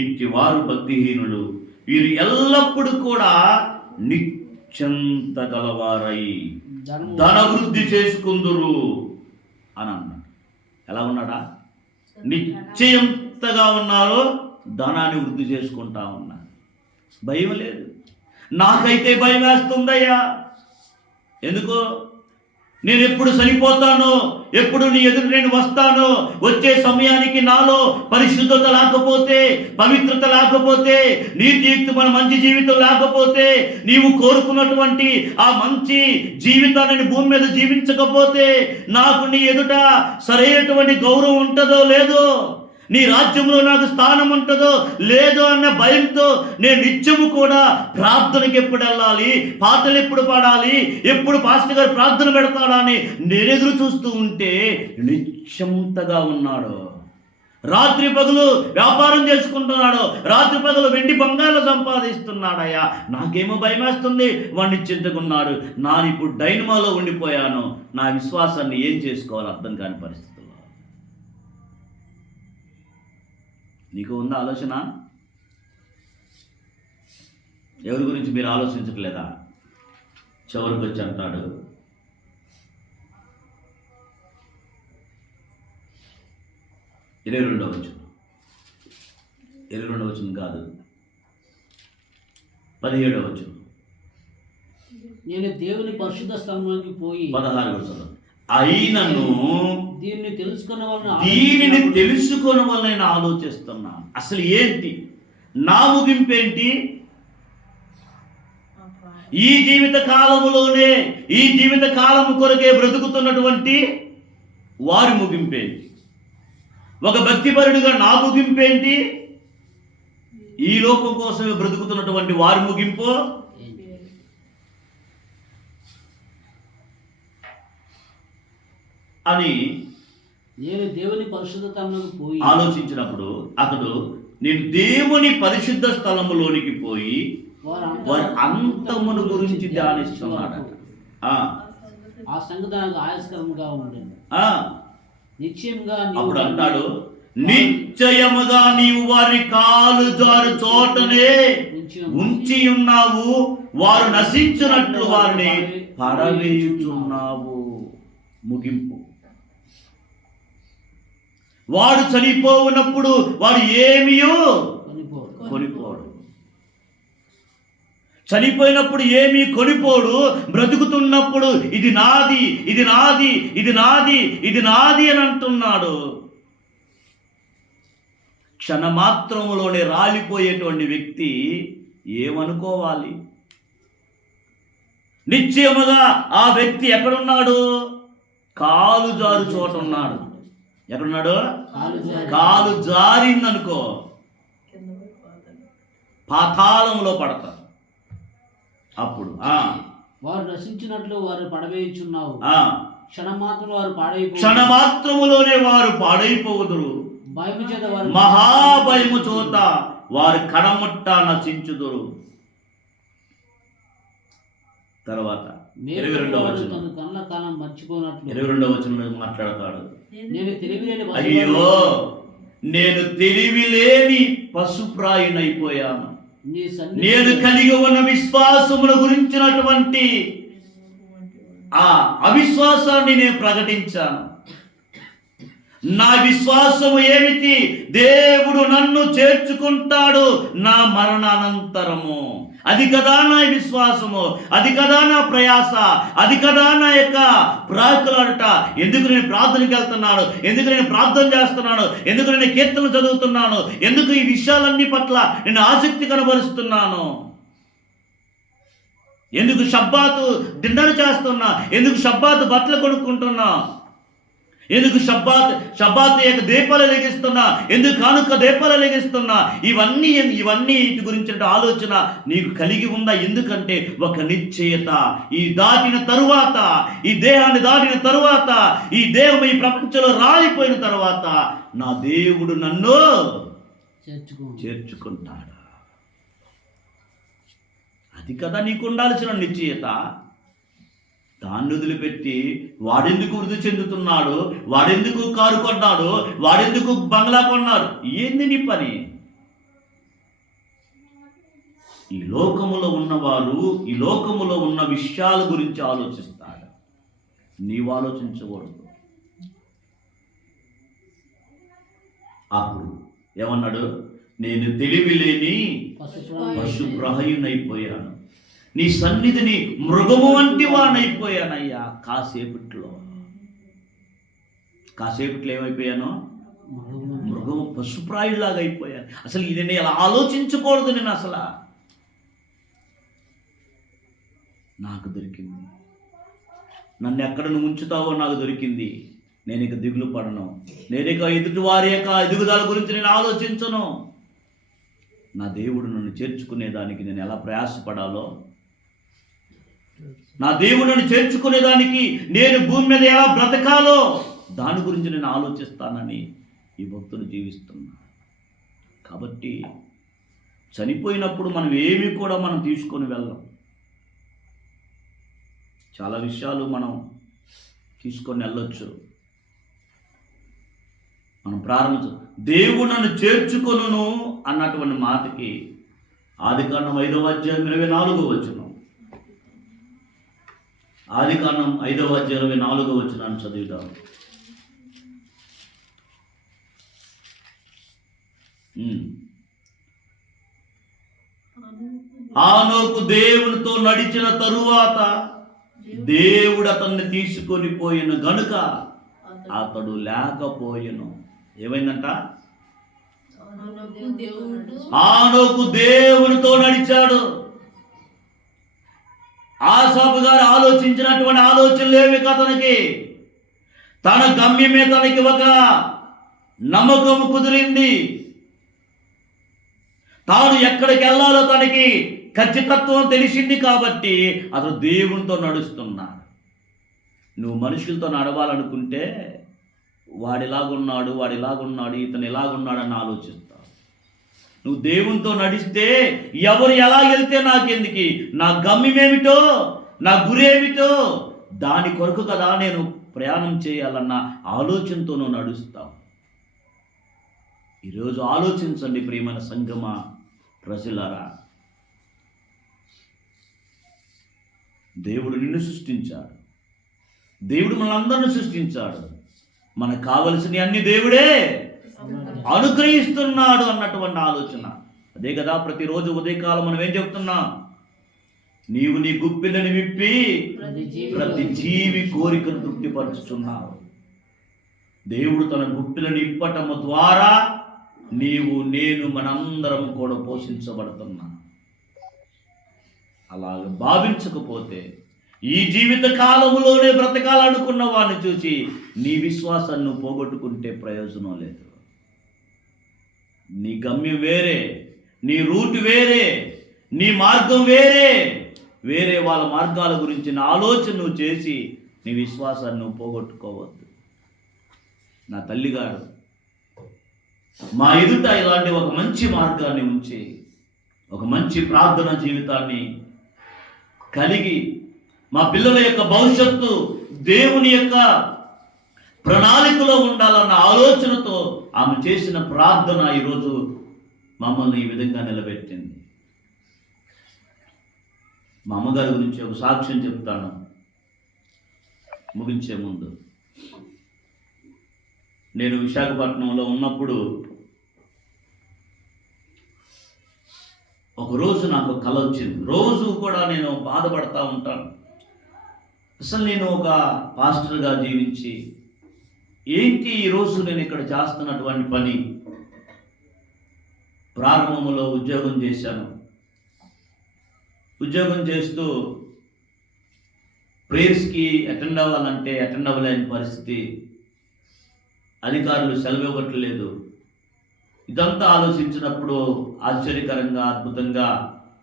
ఇంటి వారు భక్తిహీనులు, వీరు ఎల్లప్పుడూ కూడా నిత్యంత గలవారై ధన వృద్ధి చేసుకుందురు అని అన్నాడు. ఎలా ఉన్నాడా? నిశ్చయంతగా ఉన్నారు, ధనాన్ని వృద్ధి చేసుకుంటా ఉన్నారు. భయం లేదు. నాకైతే భయం వేస్తుందయ్యా. ఎందుకో, నేను ఎప్పుడు చనిపోతానో, ఎప్పుడు నీ ఎదురు నేను వస్తానో, వచ్చే సమయానికి నాలో పరిశుద్ధత లేకపోతే, పవిత్రత లేకపోతే, నీతియుక్తమైన మంచి జీవితం లేకపోతే, నీవు కోరుకున్నటువంటి ఆ మంచి జీవితాన్ని భూమి మీద జీవించకపోతే, నాకు నీ ఎదుట సరైనటువంటి గౌరవం ఉంటుందో లేదో, నీ రాజ్యంలో నాకు స్థానం ఉంటుందో లేదో అన్న భయంతో నేను నిత్యము కూడా ప్రార్థనకి ఎప్పుడు వెళ్ళాలి, పాటలు ఎప్పుడు పాడాలి, ఎప్పుడు పాస్టర్ గారు ప్రార్థన పెడతాడా అని నేను ఎదురు చూస్తూ ఉంటే నిత్యంతగా ఉన్నాడు. రాత్రి పగలు వ్యాపారం చేసుకుంటున్నాడు, రాత్రి పగలు వెండి బంగారం సంపాదిస్తున్నాడయ్యా. నాకేమో భయం వేస్తుంది, వాడిని చింతకున్నాడు. నాను ఇప్పుడు డైనమాలో ఉండిపోయాను. నా విశ్వాసాన్ని ఏం చేసుకోవాలో అర్థం కాని పరిస్థితి. నీకు ఉన్న ఆలోచన? ఎవరి గురించి మీరు ఆలోచించట్లేదా? చివరికి వచ్చి అంటాడు, 22వ వచనం, 22వ వచనం కాదు, 17వ వచనం, నేను దేవుని పరిశుద్ధ స్థలంలోకి పోయి 16వ వచనం, అయినను దీనిని తెలుసుకున్న వల్ల ఆలోచిస్తున్నాను. అసలు ఏంటి నా ముగింపేంటి? ఈ జీవిత కాలములోనే, ఈ జీవిత కాలము కొరకే బ్రతుకుతున్నటువంటి వారి ముగింపేంటి? ఒక భక్తిపరుడిగా నా ముగింపేంటి? ఈ లోకం కోసమే బ్రతుకుతున్నటువంటి వారి ముగింపు అని నేను దేవుని పరిశుద్ధ స్థలంలోకి పోయి ఆలోచించినప్పుడు అతడు నేను దేవుని పరిశుద్ధ స్థలములోనికి పోయి వారి అంతమును గురించి ధ్యానిస్తున్నాడట. ఆ సంగతి నాకు ఆయాస్కరంగా ఉండేది. నిశ్చయంగా అప్పుడు అంటాడు, నిశ్చయముగా నీవు వారి కాలు జారు చోటనే ఉంచి ఉన్నావు, వారు నశించినట్లు వారిని పడవేయుచున్నావు. ముగింపు, వాడు చనిపోవునప్పుడు వాడు ఏమియో కొనిపోడు. చనిపోయినప్పుడు ఏమీ కొనిపోడు. బ్రతుకుతున్నప్పుడు ఇది నాది, ఇది నాది, ఇది నాది, ఇది నాది అని అంటున్నాడు. క్షణమాత్రములోనే రాలిపోయేటువంటి వ్యక్తి ఏమనుకోవాలి? నిశ్చయముగా ఆ వ్యక్తి ఎక్కడున్నాడు? కాలు జారు చోట ఉన్నాడు. ఎక్కడున్నాడు? కాలు జారిందనుకో పాతాళంలో పడతారు. అప్పుడు వారు నశించినట్లు వారు పడవేయుచున్నావు. క్షణమాత్రములోనే వారు పాడైపోదురు. భయము చేత వారు మహాభయము చోత వారు కడముట్ట నశించుదురు. తర్వాత 22వ వచనం, కళ్ళ కాలం మర్చిపోనట్లు 22వ వచనంలో మాట్లాడతాడు. నేను తెలివిలేని అయ్యో, నేను తెలివిలేని పశుప్రాయునైపోయాను. నేను కలిగి ఉన్న విశ్వాసముల గురించినటువంటి ఆ అవిశ్వాసాన్ని నేను ప్రకటించాను. నా విశ్వాసము ఏమిటి? దేవుడు నన్ను చేర్చుకుంటాడు నా మరణానంతరము. అది కదా నా విశ్వాసము, అది కదా నా ప్రయాస, అది కదా నా యొక్క ప్రాకులాడట. ఎందుకు నేను ప్రార్థనకి వెళ్తున్నాను, ఎందుకు నేను ప్రార్థన చేస్తున్నాను, ఎందుకు నేను కీర్తనలు చదువుతున్నాను, ఎందుకు ఈ విషయాలన్నీ పట్ల నేను ఆసక్తి కనబరుస్తున్నాను, ఎందుకు షబ్బాతు డిన్నర్ చేస్తున్నా, ఎందుకు షబ్బాతు బట్టలు కొనుక్కుంటున్నా, ఎందుకు షబ్బాత్ యొక్క దీపాలు వెలిగిస్తున్నా, ఎందుకు కానుక దీపాలు వెలిగిస్తున్నా, ఇవన్నీ వీటి గురించి ఆలోచన నీకు కలిగి ఉందా? ఎందుకంటే ఒక నిశ్చయత, ఈ దాటిన తరువాత, ఈ దేహాన్ని దాటిన తరువాత, ఈ దేహం ఈ ప్రపంచంలో రాలిపోయిన తరువాత నా దేవుడు నన్ను చేర్చుకుంటాడు. అది కదా నీకు ఉండాల్సిన నిశ్చయత. దాన్ని వదిలిపెట్టి వాడెందుకు వృద్ధి చెందుతున్నాడు, వాడెందుకు కారు కొన్నాడు, వాడెందుకు బంగ్లా కొన్నాడు, ఏంది నీ పని? ఈ లోకములో ఉన్నవారు ఈ లోకములో ఉన్న విషయాల గురించి ఆలోచిస్తాడు. నీవు ఆలోచించకూడదు. అప్పుడు ఏమన్నాడు? నేను తెలివి లేని పశుప్రాయునైపోయాను, నీ సన్నిధిని మృగము వంటి వానైపోయానయ్యా. కాసేపట్లో ఏమైపోయాను? మృగము, పశుప్రాయులాగా అయిపోయాను. అసలు ఇది నేను ఎలా ఆలోచించకూడదు. నేను అసలు నాకు దొరికింది, నన్ను ఎక్కడ నువ్వు ఉంచుతావో నాకు దొరికింది. నేను ఇక దిగులు పడను, నేను ఇక ఎదుటి వారి యొక్క ఎదుగుదల గురించి నేను ఆలోచించను. నా దేవుడు నన్ను చేర్చుకునేదానికి నేను ఎలా ప్రయాసపడాలో, నా దేవుడు నన్ను చేర్చుకునేదానికి నేను భూమి మీద ఎలా బ్రతకాలో దాని గురించి నేను ఆలోచిస్తానని ఈ భక్తుడు జీవిస్తున్నా. కాబట్టి చనిపోయినప్పుడు మనం ఏమి కూడా మనం తీసుకొని వెళ్ళాం. చాలా విషయాలు మనం తీసుకొని వెళ్ళొచ్చు. మనం ప్రారంభించు, దేవుడు నన్ను చేర్చుకొనును అన్నటువంటి మాటకి ఆదికాండం 5వ అధ్యాయం 24వ వచనం, ఆదికాండం 5వ అధ్యాయం 24వ వచనాన్ని చదువుదాం. ఆనోకు దేవునితో నడిచిన తరువాత దేవుడు అతన్ని తీసుకొని పోయిన గనుక అతడు లేకపోయెను. ఏమైందంట? ఆనోకు దేవునితో నడిచాడు. ఆసాపు గారు ఆలోచించినటువంటి ఆలోచనలు ఏమి అతనికి? తన గమ్యమే తనకి ఒక నమ్మకం కుదిరింది. తాను ఎక్కడికి వెళ్ళాలో తనకి ఖచ్చితత్వం తెలిసింది. కాబట్టి అతను దేవునితో నడుస్తున్నాడు. నువ్వు మనుషులతో నడవాలనుకుంటే వాడిలాగున్నాడు, ఇతను ఎలాగున్నాడని ఆలోచిస్తావు. నువ్వు దేవునితో నడిస్తే ఎవరు ఎలా వెళ్తే నాకెందుకు, నా గమ్యమేమిటో, నా గురేమిటో దాని కొరకు కదా నేను ప్రయాణం చేయాలన్న ఆలోచనతో నువ్వు నడుస్తావు. ఈరోజు ఆలోచించండి ప్రియమైన సంగమ ప్రజలారా. దేవుడు నిన్ను సృష్టించాడు, దేవుడు మనందరిని సృష్టించాడు. మనకు కావలసిన అన్ని దేవుడే అనుగ్రహిస్తున్నాడు అన్నటువంటి ఆలోచన. అదే కదా ప్రతిరోజు ఉదయకాలం మనం ఏం చెప్తున్నాం? నీవు నీ గుప్పిళ్ళని విప్పి ప్రతి జీవి కోరికను తృప్తిపరుచుచున్నావు. దేవుడు తన గుప్పిలను ఇప్పటము ద్వారా నీవు నేను మనందరం కూడా పోషించబడుతున్నాం. అలాగ భావించకపోతే ఈ జీవిత కాలములోనే బ్రతకాలనుకున్న వాడిని చూసి నీ విశ్వాసాన్ని పోగొట్టుకుంటే ప్రయోజనం లేదు. నీ గమ్యం వేరే, నీ రూట్ వేరే, నీ మార్గం వేరే వాళ్ళ మార్గాల గురించిన ఆలోచన నువ్వు చేసి నీ విశ్వాసాన్ని నువ్వు పోగొట్టుకోవద్దు. నా తల్లిగారు మా ఎదుట ఇలాంటి ఒక మంచి మార్గాన్ని ఉంచి ఒక మంచి ప్రార్థన జీవితాన్ని కలిగి మా పిల్లల యొక్క భవిష్యత్తు దేవుని యొక్క ప్రణాళికలో ఉండాలన్న ఆలోచనతో ఆమె చేసిన ప్రార్థన ఈరోజు మమ్మల్ని ఈ విధంగా నిలబెట్టింది. మా అమ్మగారి గురించి ఒక సాక్ష్యం చెప్తాను ముగించే ముందు. నేను విశాఖపట్నంలో ఉన్నప్పుడు ఒకరోజు నాకు కల వచ్చింది. రోజు కూడా నేను బాధపడతా ఉంటాను. అసలు నేను ఒక పాస్టర్గా జీవించి ఏంటి ఈరోజు నేను ఇక్కడ చేస్తున్నటువంటి పని. ప్రారంభంలో ఉద్యోగం చేశాను. ఉద్యోగం చేస్తూ ప్రేయర్స్కి అటెండ్ అవ్వాలంటే అటెండ్ అవ్వలేని పరిస్థితి, అధికారులు సెలవు ఇవ్వట్లేదు. ఇదంతా ఆలోచించినప్పుడు ఆశ్చర్యకరంగా అద్భుతంగా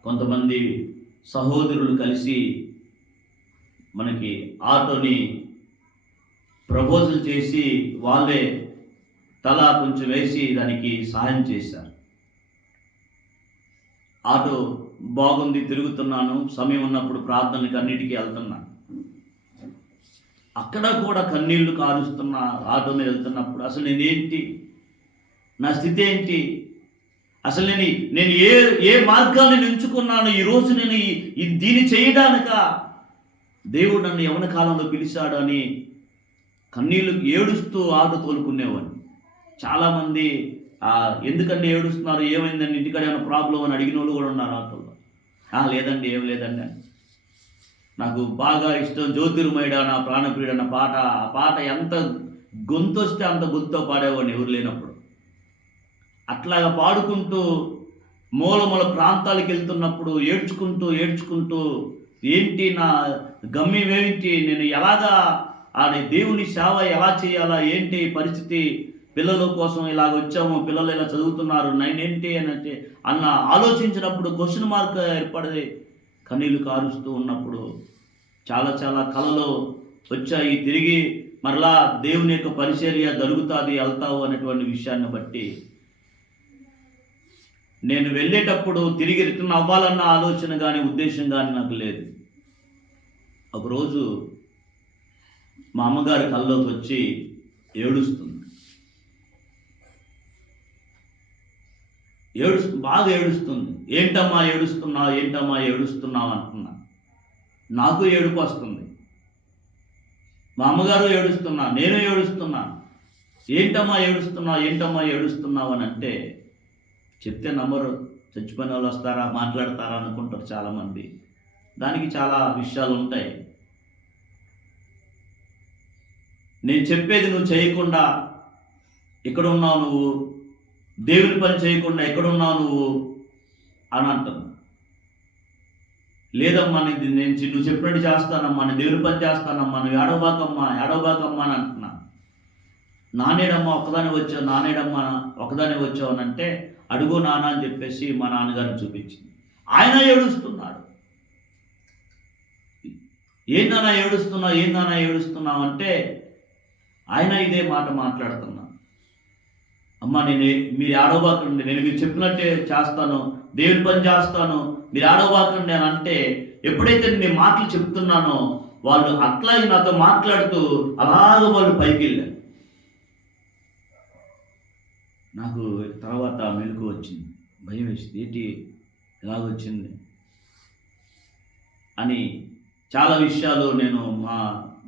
కొంతమంది సహోదరులు కలిసి మనకి ఆటోని ప్రపోజల్ చేసి వాళ్ళే తల కొంచెం వేసి దానికి సహాయం చేశారు. ఆటో బాగుంది, తిరుగుతున్నాను, సమయం ఉన్నప్పుడు ప్రార్థనకి అన్నిటికీ వెళ్తున్నాను. అక్కడ కూడా కన్నీళ్లు కారుస్తున్నా ఆటో మీద వెళ్తున్నప్పుడు అసలు నేనేంటి, నా స్థితి ఏంటి, అసలు నేను ఏ మార్గాన్ని ఎంచుకున్నాను, ఈరోజు నేను దీన్ని చేయడానిక దేవుడు నన్ను యవ్వన కాలంలో పిలిచాడు అని కన్నీళ్లు ఏడుస్తూ ఆటో తోలుకునేవాడిని. చాలామంది ఎందుకంటే ఏడుస్తున్నారు, ఏమైందండి, ఇంటికాడ ఏమైనా ప్రాబ్లం అని అడిగిన వాళ్ళు కూడా ఉన్నారు ఆటోలో. లేదండి, ఏం లేదండి అని. నాకు బాగా ఇష్టం జ్యోతిర్మయుడా నా ప్రాణప్రియుడు అన్న పాట. ఆ పాట ఎంత గొంతు వస్తే అంత గొంతుతో పాడేవాడిని ఎవరు లేనప్పుడు. అట్లాగా పాడుకుంటూ మూల ప్రాంతాలకు వెళ్తున్నప్పుడు ఏడ్చుకుంటూ ఏంటి నా గమ్యం ఏమిటి, నేను ఎలాగా దేవుని సేవ ఎలా చేయాలా, ఏంటి పరిస్థితి, పిల్లల కోసం ఇలాగ వచ్చాము, పిల్లలు ఇలా చదువుతున్నారు, నేనేంటి అని అన్న ఆలోచించినప్పుడు క్వశ్చన్ మార్క్ ఏర్పడి కన్నీళ్లు కారుస్తూ ఉన్నప్పుడు చాలా కళలు వచ్చాయి. తిరిగి మరలా దేవుని యొక్క పరిచర్య జరుగుతుంది, వెళ్తావు అనేటువంటి విషయాన్ని బట్టి నేను వెళ్ళేటప్పుడు తిరిగి రిటర్న్ అవ్వాలన్న ఆలోచన కానీ ఉద్దేశం కానీ నాకు లేదు. ఒకరోజు మా అమ్మగారి కళ్ళలోకి వచ్చి బాగా ఏడుస్తుంది. ఏంటమ్మా ఏడుస్తున్నావు అంటున్నా. నాకు ఏడుపు వస్తుంది. మా అమ్మగారు ఏడుస్తున్నా, నేను ఏడుస్తున్నా. ఏంటమ్మా ఏడుస్తున్నావు అని అంటే చెప్తే నమ్మరు. చచ్చిపోయిన వాళ్ళు వస్తారా, మాట్లాడతారా అనుకుంటారు చాలామంది. దానికి చాలా విషయాలు ఉంటాయి. నేను చెప్పేది నువ్వు చేయకుండా ఎక్కడ ఉన్నావు, నువ్వు దేవుని పని చేయకుండా ఎక్కడున్నావు నువ్వు అని అంటాను. లేదమ్మా నేను నువ్వు చెప్పినట్టు చేస్తానమ్మా, నేను దేవుని పని చేస్తానమ్మా, నువ్వు ఏడవబాకమ్మా అని అంటున్నా. నానేడమ్మా ఒకదాని వచ్చావు అని అంటే అడుగు నాన్న అని చెప్పేసి మా నాన్నగారిని చూపించింది. ఆయన ఏడుస్తున్నాడు. ఏందన్నా ఏడుస్తున్నావు అంటే ఆయన ఇదే మాట మాట్లాడుతున్నా, అమ్మ మీరు ఆడవబాకండి, నేను మీరు చెప్పినట్టే చేస్తాను, దేవుని పని చేస్తాను, మీరు ఆడవబాకండి అని అంటే, ఎప్పుడైతే నేను మాటలు చెప్తున్నానో వాళ్ళు అట్లాగే నాతో మాట్లాడుతూ అలాగ వాళ్ళు పైకి వెళ్ళారు. నాకు తర్వాత మెలకు వచ్చింది, భయం వేసింది, ఏంటి ఎలాగొచ్చింది అని. చాలా విషయాలు నేను మా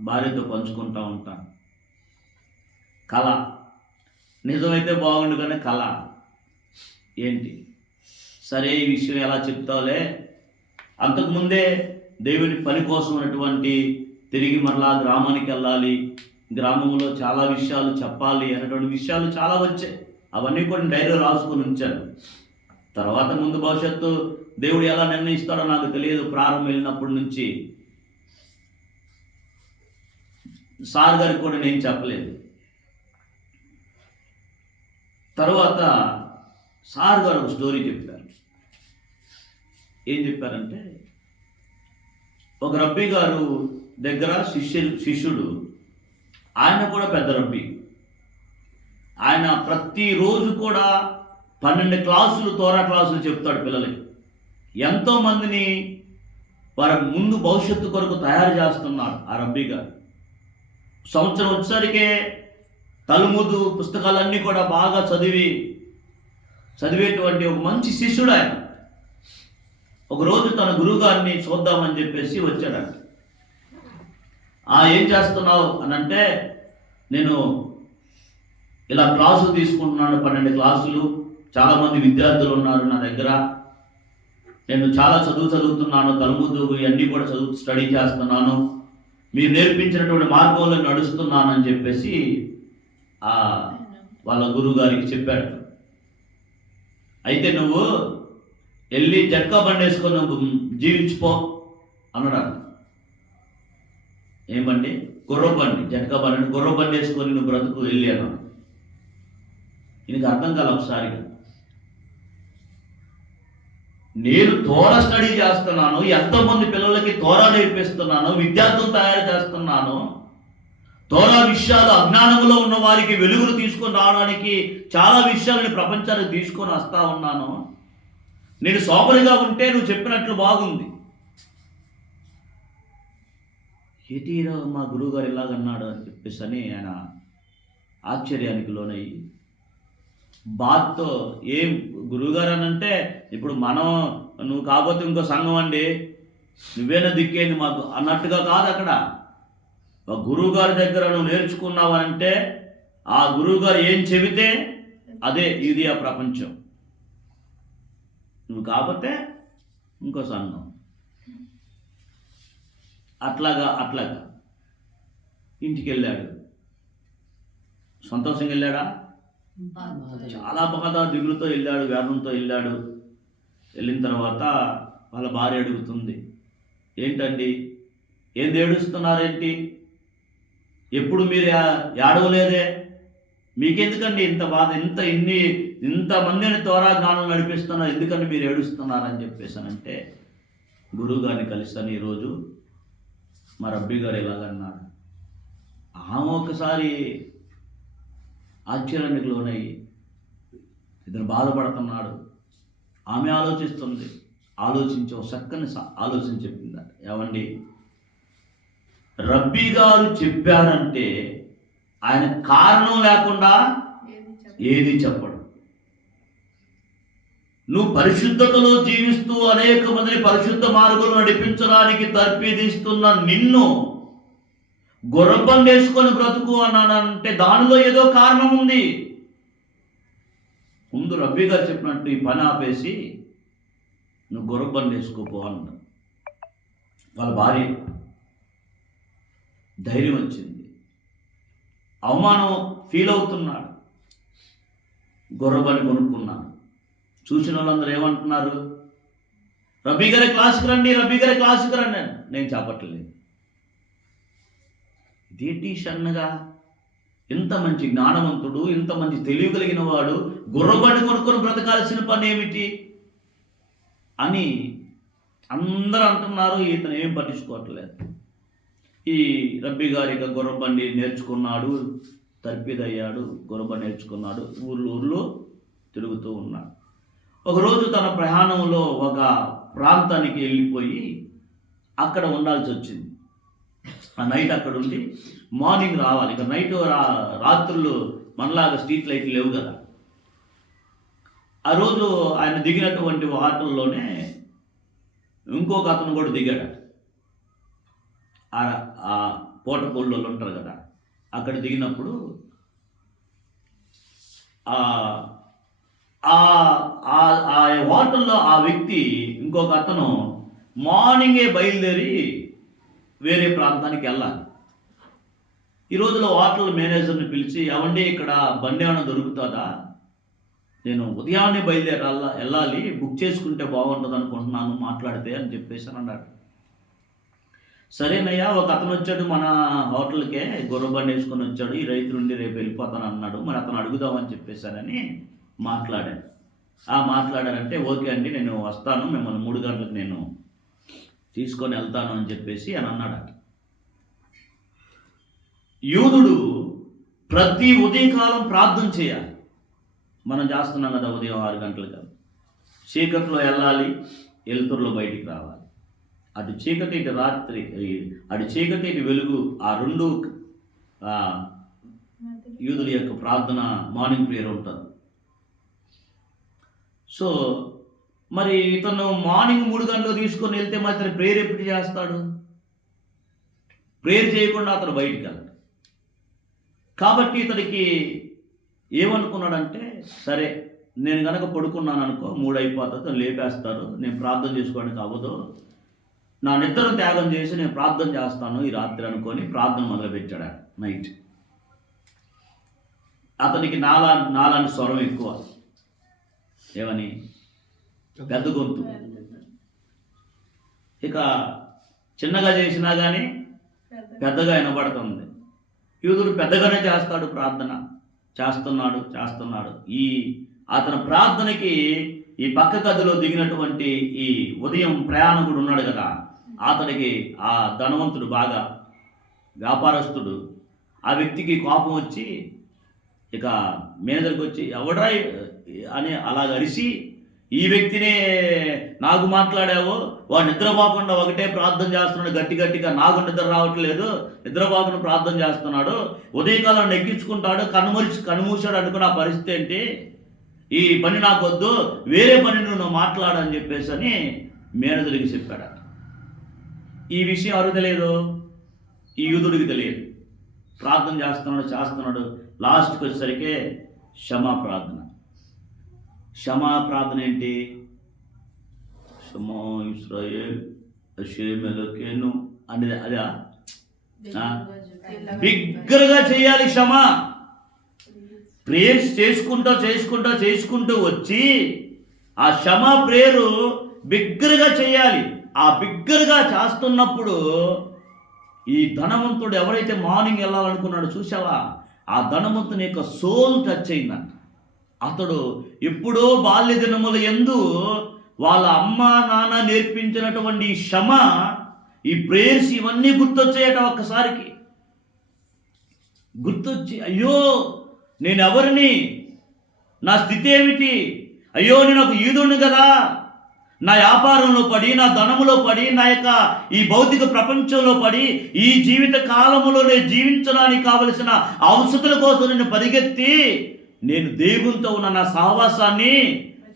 భార్యతో పంచుకుంటూ ఉంటాను. కళ నిజమైతే బాగుండు, కానీ కళ ఏంటి, సరే ఈ విషయం ఎలా చెప్తావులే, అంతకుముందే దేవుని పని కోసం ఉన్నటువంటి తిరిగి మరలా గ్రామానికి వెళ్ళాలి, గ్రామంలో చాలా విషయాలు చెప్పాలి అనేటువంటి విషయాలు చాలా వచ్చాయి. అవన్నీ కూడా డైరీలో రాసుకొని ఉంచాను. తర్వాత ముందు భవిష్యత్తు దేవుడు ఎలా నిర్ణయిస్తాడో నాకు తెలియదు. ప్రారంభం వెళ్ళినప్పటి నుంచి సార్ గారికి కూడా నేను చెప్పలేదు. తర్వాత సార్ గారు ఒక స్టోరీ చెప్పారు. ఏం చెప్పారంటే, ఒక రబ్బీ గారు దగ్గర శిష్యుడు, ఆయన కూడా పెద్ద రబ్బీ. ఆయన ప్రతిరోజు కూడా 12 క్లాసులు, తోరా క్లాసులు చెప్తాడు పిల్లలకి. ఎంతోమందిని వారి ముందు భవిష్యత్తు కొరకు తయారు చేస్తున్నాడు ఆ రబ్బీ గారు. సంవత్సరం వచ్చేసరికే తల్ముదు పుస్తకాలన్నీ కూడా బాగా చదివేటువంటి ఒక మంచి శిష్యుడు ఆయన. ఒకరోజు తన గురువుగారిని చూద్దామని చెప్పేసి వచ్చాడంట. ఏం చేస్తున్నావు అని అంటే, నేను ఇలా క్లాసులు తీసుకుంటున్నాను, 12 క్లాసులు, చాలామంది విద్యార్థులు ఉన్నారు నా దగ్గర, నేను చాలా చదువుతున్నాను, తల్ముదు ఇవన్నీ కూడా స్టడీ చేస్తున్నాను, మీరు నేర్పించినటువంటి మార్గంలో నడుస్తున్నానని చెప్పేసి వాళ్ళ గురువు గారికి చెప్పాడు. అయితే నువ్వు వెళ్ళి జట్కా బండి వేసుకొని నువ్వు జీవించిపో అన్నాడు. ఏం బండి? గుర్ర బండి. జట్కా బండి, గుర్ర బండి వేసుకొని నువ్వు బ్రతుకు వెళ్ళి అన్నాడు. ఇది అర్థం కాల ఒకసారిగా. నేను తోరా స్టడీ చేస్తున్నాను, ఎంతోమంది పిల్లలకి తోరా నేర్పిస్తున్నాను, విద్యార్థులు తయారు చేస్తున్నాను, తోరా విషయాలు అజ్ఞానంలో ఉన్న వారికి వెలుగులు తీసుకొని రావడానికి చాలా విషయాలని ప్రపంచానికి తీసుకొని వస్తా ఉన్నాను. నేను సోపరిగా ఉంటే నువ్వు చెప్పినట్లు బాగుంది. ఏటీరా మా గురువుగారు ఇలాగన్నాడు అని చెప్పేసి అని ఆయన ఆశ్చర్యానికి లోనయ్యి బాధతో, ఏం గురువుగారు అని అంటే, ఇప్పుడు నువ్వు కాకపోతే ఇంకో సంఘం అండి, నువ్వేనా దిక్కేంది మాకు అన్నట్టుగా కాదు. అక్కడ ఒక గురువుగారి దగ్గర నువ్వు నేర్చుకున్నావంటే ఆ గురువుగారు ఏం చెబితే అదే ఇది ఆ ప్రపంచం. నువ్వు కాకపోతే ఇంకో సంఘం. అట్లాగా ఇంటికి వెళ్ళాడు. సంతోషంగా వెళ్ళాడా? చాలా బాగా దిగులుతో వెళ్ళాడు, వేదంతో వెళ్ళాడు. వెళ్ళిన తర్వాత వాళ్ళ భార్య అడుగుతుంది, ఏంటండి ఏంది ఏడుస్తున్నారేంటి, ఎప్పుడు మీరు ఏడవలేదే, మీకెందుకండి ఇంత బాధ, ఇంతమందిని తోరా జ్ఞానం నడిపిస్తున్నారు, ఎందుకండి మీరు ఏడుస్తున్నారని చెప్పేసానంటే, గురువు గారిని కలిసాను ఈరోజు, మా రబ్బీ గారు ఇలాగన్నాడు. ఆమె ఒకసారి ఆశ్చర్యానికి లోనయ్యి ఇతను బాధపడుతున్నాడు. ఆమె ఆలోచిస్తుంది, ఆలోచించి ఒక చక్కని ఆలోచన చెప్పింది. ఏమండి, రబ్బీ గారు చెప్పారంటే ఆయన కారణం లేకుండా ఏది చెప్పడు. నువ్వు పరిశుద్ధతలో జీవిస్తూ అనేక మందిని పరిశుద్ధ మార్గంలో నడిపించడానికి తర్పీదిస్తున్న నిన్ను గుర్రబండి వేసుకొని బ్రతుకు అన్నానంటే దానిలో ఏదో కారణం ఉంది. ముందు రబ్బీ గారు చెప్పినట్టు ఈ పని ఆపేసి నువ్వు గుర్రబండి వేసుకోపో అన్నాడు. వాళ్ళ భార్య ధైర్యం వచ్చింది, అవమానం ఫీల్ అవుతున్నాడు. గుర్రబండి కొనుక్కున్నాను. చూసిన వాళ్ళందరూ ఏమంటున్నారు, రబ్బీ గారి క్లాసుకు రండి, రబ్బీ గారి క్లాసుకు రండి. నేను చెప్పట్లేదు. ఇదేంటి సన్నగా, ఇంత మంచి జ్ఞానవంతుడు, ఇంత మంచి తెలివి కలిగిన వాడు గుర్రబండి కొనుక్కొని బ్రతకాల్సిన పని ఏమిటి అని అందరూ అంటున్నారు. ఇతను ఏం పట్టించుకోవట్లేదు. ఈ రబ్బీ గారి యొక్క గుర్రబండి నేర్చుకున్నాడు, తర్పిదయ్యాడు, గుర్రబండి నేర్చుకున్నాడు, ఊర్లో తిరుగుతూ ఉన్నాడు. ఒకరోజు తన ప్రయాణంలో ఒక ప్రాంతానికి వెళ్ళిపోయి అక్కడ ఉండాల్సి వచ్చింది. ఆ నైట్ అక్కడ ఉండి మార్నింగ్ రావాలి. ఇక నైట్ రాత్రులు మనలాగా స్ట్రీట్ లైట్లు లేవు కదా. ఆ రోజు ఆయన దిగినటువంటి హోటల్లోనే ఇంకొక అతను కూడా దిగాడు. ఆ పోటపూళ్ళు ఉంటారు కదా, అక్కడ దిగినప్పుడు ఆ హోటల్లో ఆ వ్యక్తి ఇంకొక అతను మార్నింగే బయలుదేరి వేరే ప్రాంతానికి వెళ్ళాలి. ఈ రోజులో హోటల్ మేనేజర్ని పిలిచి, ఏమండి ఇక్కడ బండి ఏమైనా దొరుకుతుందా, నేను ఉదయాన్నే వెళ్ళాలి, బుక్ చేసుకుంటే బాగుంటుంది అనుకుంటున్నాను మాట్లాడితే అని చెప్పేసి అన్నాడు. సరేనయ్యా, ఒక అతను వచ్చాడు మన హోటల్కే, గుర్రబండి వేసుకొని వచ్చాడు, ఈ రైతు నుండి రేపు వెళ్ళిపోతాను అన్నాడు, మరి అతను అడుగుదామని చెప్పేశానని మాట్లాడాను. మాట్లాడారంటే ఓకే అండి నేను వస్తాను, మిమ్మల్ని 3 గంటలకు నేను తీసుకొని వెళ్తాను అని చెప్పేసి అని అన్నాడు. యూదుడు ప్రతి ఉదయకాలం ప్రార్థన చేయాలి. మనం చేస్తున్నాం కదా, ఉదయం 6 గంటలకు. చీకట్లో వెళ్ళాలి, వెలుతురులో బయటికి రావాలి. అటు చీకటి ఇటు రాత్రి, అటు చీకటి ఇటు వెలుగు, ఆ రెండు యూదుల యొక్క ప్రార్థన మార్నింగ్ ప్రేయర్ ఉంటుంది. సో మరి ఇతను మార్నింగ్ 3 గంటలకు తీసుకొని వెళ్తే మరి అతను ప్రేయర్ ఎప్పుడు చేస్తాడు? ప్రేయర్ చేయకుండా అతను బయటికి వెళ్ళాడు. కాబట్టి ఇతనికి ఏమనుకున్నాడంటే, సరే నేను కనుక పడుకున్నాను అనుకో 3 అయిపోతుంది, లేపేస్తారు, నేను ప్రార్థన చేసుకోవడానికి అవ్వదు, నా నిద్రను త్యాగం చేసి నేను ప్రార్థన చేస్తాను ఈ రాత్రి అనుకొని ప్రార్థన మొదలుపెట్టాడు. నైట్ అతనికి నాలాంటి స్వరం ఎక్కువ, ఏమని, పెద్ద గొంతు. ఇక చిన్నగా చేసినా కానీ పెద్దగా వినబడుతుంది. యూదుడు పెద్దగానే చేస్తాడు, ప్రార్థన చేస్తున్నాడు. అతని ప్రార్థనకి ఈ పక్క గదిలో దిగినటువంటి ఈ ఉదయం ప్రయాణకుడు ఉన్నాడు కదా, అతడికి ఆ ధనవంతుడు, బాగా వ్యాపారస్తుడు, ఆ వ్యక్తికి కోపం వచ్చి ఇక మేనేజర్కి వచ్చి, ఎవడ్రా అని అలాగ అరిసి, ఈ వ్యక్తినే నాకు మాట్లాడావో, వాడు నిద్రపోకుండా ఒకటే ప్రార్థన చేస్తున్నాడు గట్టిగా, నాకు నిద్ర రావట్లేదు, నిద్రపోకుండా ప్రార్థన చేస్తున్నాడు, ఉదయకాలం ఎక్కించుకుంటాడు, కనుమూసాడు అనుకున్న పరిస్థితి ఏంటి, ఈ పని నాకు వద్దు, వేరే పని నువ్వు మాట్లాడని చెప్పేసి అని మేనేజర్కి చెప్పాడు. ఈ విషయం ఎవరికి తెలియదు? ఈ యూదుడికి తెలియదు. ప్రార్థన చేస్తున్నాడు. లాస్ట్కి వచ్చేసరికి క్షమా ప్రార్థన ఏంటి? షమా ఇశ్రాయేల్ అషేమెలకేను అనేది అదా? బిగ్గరగా చేయాలి క్షమా. ప్రేయర్స్ చేసుకుంటూ వచ్చి ఆ క్షమా ప్రేయరు బిగ్గరగా చేయాలి. ఆ బిగ్గరగా చేస్తున్నప్పుడు ఈ ధనవంతుడు ఎవరైతే మార్నింగ్ వెళ్ళాలనుకున్నాడో చూసావా, ఆ ధనవంతుని యొక్క సోల్ టచ్ అయిందంట. అతడు ఎప్పుడో బాల్య దినముల యందు వాళ్ళ అమ్మ నాన్న నేర్పించినటువంటి ఈ క్షమ, ఈ ప్రేయర్స్ ఇవన్నీ గుర్తొచ్చాయట. ఒక్కసారికి గుర్తొచ్చి, అయ్యో నేను ఎవరిని, నా స్థితి ఏమిటి, అయ్యో నేను ఒక యూదుడిని కదా, నా వ్యాపారంలో పడి, నా ధనములో పడి, నా యొక్క ఈ భౌతిక ప్రపంచంలో పడి, ఈ జీవిత కాలములో నేను జీవించడానికి కావలసిన అవసరాల కోసం నేను పరిగెత్తి, నేను దేవునితో ఉన్న నా సహవాసాన్ని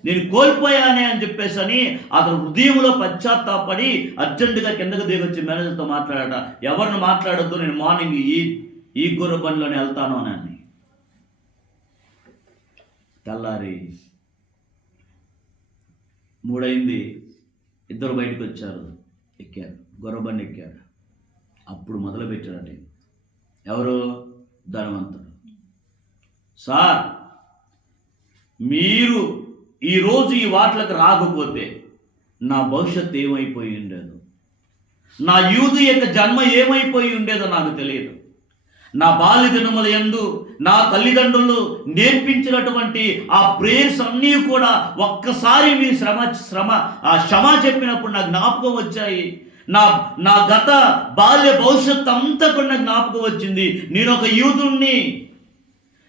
నేను కోల్పోయానే అని చెప్పేసి అని అతను హృదయంలో పశ్చాత్తాపడి అర్జెంటుగా కిందకు దిగొచ్చి మేనేజర్తో మాట్లాడాట. ఎవరిని మాట్లాడొద్దు, నేను మార్నింగ్ ఈ గుర్ర బండిలోనే వెళ్తాను అని. తెల్లారి 3 అయింది, ఇద్దరు బయటకు వచ్చారు, ఎక్కారు, గుర్రబండి ఎక్కారు. అప్పుడు మొదలుపెట్టాడట. ఎవరు? ధనవంతుడు. సార్, మీరు ఈరోజు ఈ వాట్లకు రాకపోతే నా భవిష్యత్తు ఏమైపోయి ఉండేదో, నా యూదు యొక్క జన్మ ఏమైపోయి ఉండేదో నాకు తెలియదు. నా బాల్య దినముల యందు నా తల్లిదండ్రులు నేర్పించినటువంటి ఆ ప్రేయర్స్ అన్నీ కూడా ఒక్కసారి మీ క్షమ చెప్పినప్పుడు నాకు జ్ఞాపకం వచ్చాయి. నా నా గత బాల్య భవిష్యత్తు అంతా కూడా నాకు జ్ఞాపకం వచ్చింది. నేను ఒక యూదుణ్ణి,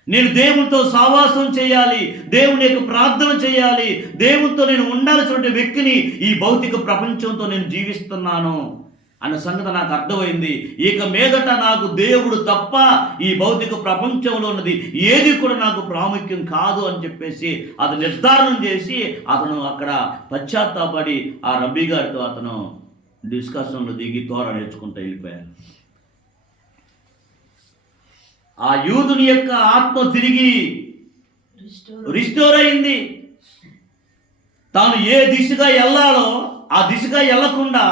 నేను దేవునితో సావాసం చేయాలి, దేవుని యొక్క ప్రార్థన చేయాలి, దేవునితో నేను ఉండాల్సిన వ్యక్తిని ఈ భౌతిక ప్రపంచంతో నేను జీవిస్తున్నాను అన్న సంగతి నాకు అర్థమైంది. ఇక మీదట నాకు దేవుడు తప్ప ఈ భౌతిక ప్రపంచంలో ఉన్నది ఏది కూడా నాకు ప్రాముఖ్యం కాదు అని చెప్పేసి అతను నిర్ధారణ చేసి అతను అక్కడ పశ్చాత్తాపడి ఆ రబ్బీ గారితో అతను డిస్కషన్లో దిగి తోర నేర్చుకుంటూ వెళ్ళిపోయారు. ఆ యూదుని యొక్క ఆత్మ తిరిగి రిస్టోర్ అయింది. తాను ఏ దిశగా వెళ్ళాలో ఆ దిశగా వెళ్ళకుండా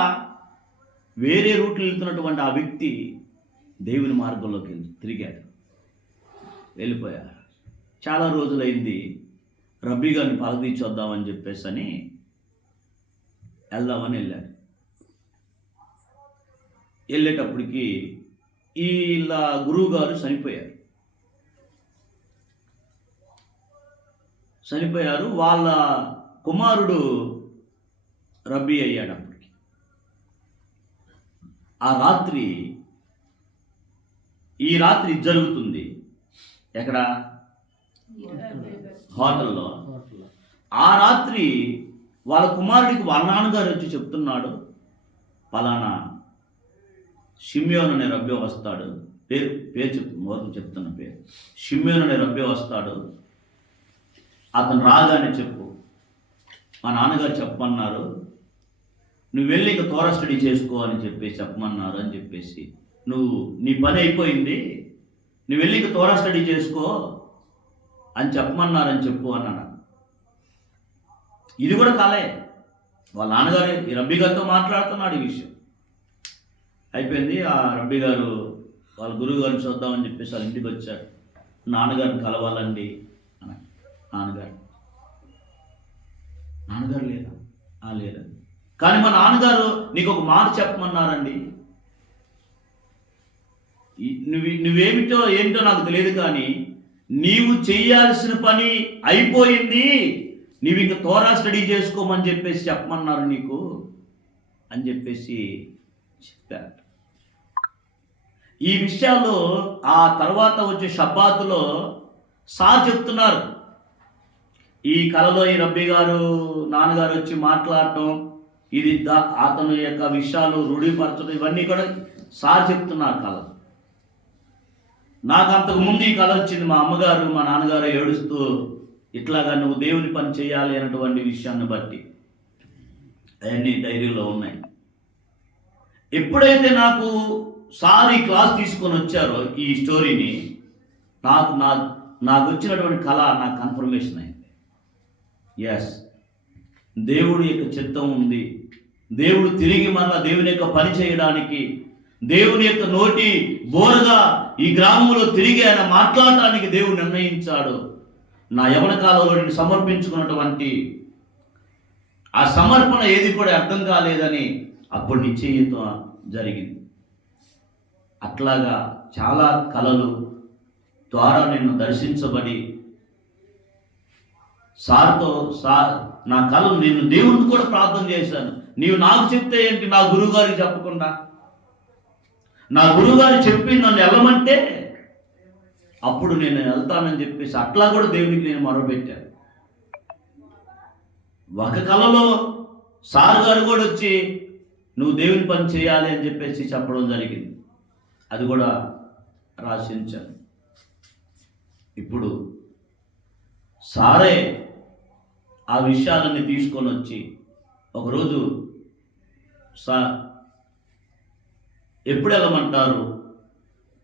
వేరే రూట్లో వెళ్తున్నటువంటి ఆ వ్యక్తి దేవుని మార్గంలోకి తిరిగాడు, వెళ్ళిపోయారు. చాలా రోజులైంది. రబ్బీ గారిని పలదీచొద్దామని చెప్పేసి అని వెళ్దామని వెళ్ళాడు. వెళ్ళేటప్పటికి ఇలా గురువు గారు చనిపోయారు. వాళ్ళ కుమారుడు రబ్బీ అయ్యాడు. అప్పటికి ఆ రాత్రి ఈ రాత్రి జరుగుతుంది ఎక్కడ? హోటల్లో. ఆ రాత్రి వాళ్ళ కుమారుడికి వాళ్ళ నాన్నగారు వచ్చి చెప్తున్నాడు, పలానా షిమ్యోన్ అనే రబ్బీ వస్తాడు. పేరు చెప్తున్న పేరు షిమ్యోన్ అనే రబ్బీ వస్తాడు, అతను రాగానే చెప్పు, మా నాన్నగారు చెప్పమన్నారు, నువ్వు వెళ్ళి ఇంకా తోరా స్టడీ చేసుకో అని చెప్పేసి చెప్పమన్నారు అని చెప్పేసి, నువ్వు నీ పని అయిపోయింది, నువ్వు వెళ్ళి ఇంకా తోరా స్టడీ చేసుకో అని చెప్పమన్నారని చెప్పు అన్నాడు. ఇది కూడా కాలే. వాళ్ళ నాన్నగారు ఈ రబ్బీ గారితో మాట్లాడుతున్నాడు ఈ విషయం. అయిపోయింది. ఆ రబ్బీ గారు వాళ్ళ గురువు గారిని చూద్దామని చెప్పేసి వాళ్ళ ఇంటికి వచ్చాడు. నాన్నగారిని కలవాలండి అని. నాన్నగారు లేదా? కానీ మా నాన్నగారు నీకు ఒక మాట చెప్పమన్నారండి. ఏంటో నాకు తెలియదు, కానీ నీవు చేయాల్సిన పని అయిపోయింది, నీవు ఇంక తోరా స్టడీ చేసుకోమని చెప్పేసి చెప్పమన్నారు నీకు అని చెప్పేసి చెప్పారు. ఈ విషయాల్లో ఆ తర్వాత వచ్చే షబ్బాతులో సార్ చెప్తున్నారు, ఈ కళలో ఈ రబ్బీ గారు నాన్నగారు వచ్చి మాట్లాడటం, ఇది అతని యొక్క విషయాలు రూఢీపరచడం, ఇవన్నీ కూడా సార్ చెప్తున్నారు కళ. నాకు అంతకుముందు ఈ కళ వచ్చింది. మా అమ్మగారు మా నాన్నగారు ఏడుస్తూ ఇట్లాగా నువ్వు దేవుని పని చేయాలి అనేటువంటి విషయాన్ని బట్టి అవన్నీ డైరీలో ఉన్నాయి. ఎప్పుడైతే నాకు సార్ ఈ క్లాస్ తీసుకొని వచ్చారో ఈ స్టోరీని, నాకు వచ్చినటువంటి కళ నాకు కన్ఫర్మేషన్ అయింది. ఎస్, దేవుడి యొక్క చిత్తం ఉంది. దేవుడు తిరిగి మళ్ళా దేవుని యొక్క పని చేయడానికి, దేవుని యొక్క నోటి బోరగా ఈ గ్రామంలో తిరిగి ఆయన మాట్లాడటానికి దేవుడు నిర్ణయించాడు. నా యవన కాలంలో నేను సమర్పించుకున్నటువంటి ఆ సమర్పణ ఏది కూడా అర్థం కాలేదని అప్పుడు నిశ్చయంతో జరిగింది. అట్లాగా చాలా కళలు ద్వారా నేను దర్శించబడి సార్ నా కళలు నేను దేవుడిని కూడా ప్రార్థన చేశాను. నీవు నాకు చెప్తే ఏంటి, నా గురువుగారికి చెప్పకుండా? నా గురువుగారు చెప్పి నన్ను వెళ్ళమంటే అప్పుడు నేను వెళ్తానని చెప్పేసి అట్లా కూడా దేవునికి నేను మొరపెట్టాను. ఒక కళలో సార్ గారు కూడా వచ్చి నువ్వు దేవుని పని చేయాలి అని చెప్పేసి చెప్పడం జరిగింది. అది కూడా రాసించాను. ఇప్పుడు సారే ఆ విషయాలన్నీ తీసుకొని వచ్చి ఒకరోజు సార్ ఎప్పుడు వెళ్ళమంటారు,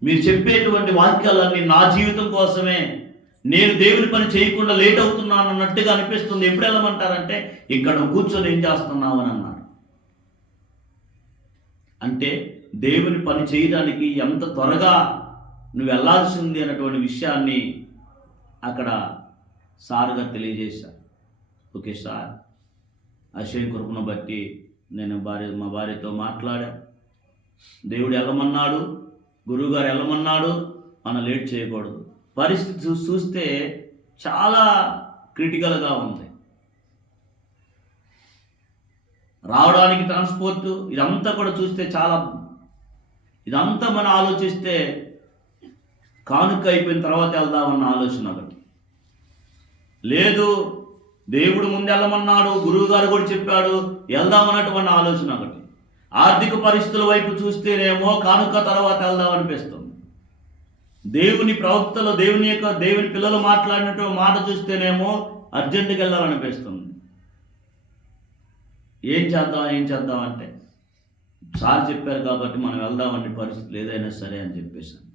మీరు చెప్పేటువంటి వాక్యాలన్నీ నా జీవితం కోసమే, నేను దేవుని పని చేయకుండా లేట్ అవుతున్నాను అన్నట్టుగా అనిపిస్తుంది, ఎప్పుడు వెళ్ళమంటారంటే ఇక్కడ కూర్చొని ఏం చేస్తున్నావు అని అన్నాడు. అంటే దేవుని పని చేయడానికి ఎంత త్వరగా నువ్వు వెళ్ళాల్సింది అన్నటువంటి విషయాన్ని అక్కడ సార్గా తెలియజేశారు. ఓకే సార్, అశయం కృపను బట్టి నేను మా భార్యతో మాట్లాడా, దేవుడు వెళ్ళమన్నాడు, గురువుగారు వెళ్ళమన్నాడు, మనం లేట్ చేయకూడదు. పరిస్థితి చూస్తే చాలా క్రిటికల్గా ఉంది. రావడానికి ట్రాన్స్పోర్ట్, ఇదంతా కూడా చూస్తే చాలా, ఇదంతా మనం ఆలోచిస్తే కానుక అయిపోయిన తర్వాత వెళ్దామన్న ఆలోచన ఒకటి. లేదు, దేవుడు ముందు వెళ్ళమన్నాడు, గురువు గారు కూడా చెప్పాడు వెళ్దామన్నటువంటి ఆలోచన ఒకటి. ఆర్థిక పరిస్థితుల వైపు చూస్తేనేమో కానుక తర్వాత వెళ్దాం అనిపిస్తుంది. దేవుని ప్రవక్తలు, దేవుని పిల్లలు మాట్లాడినటువంటి మాట చూస్తేనేమో అర్జెంటుగా వెళ్ళాలనిపిస్తుంది. ఏం చేద్దాం అంటే సార్ చెప్పారు కాబట్టి మనం వెళ్దామనే పరిస్థితులు ఏదైనా సరే అని చెప్పేశాను.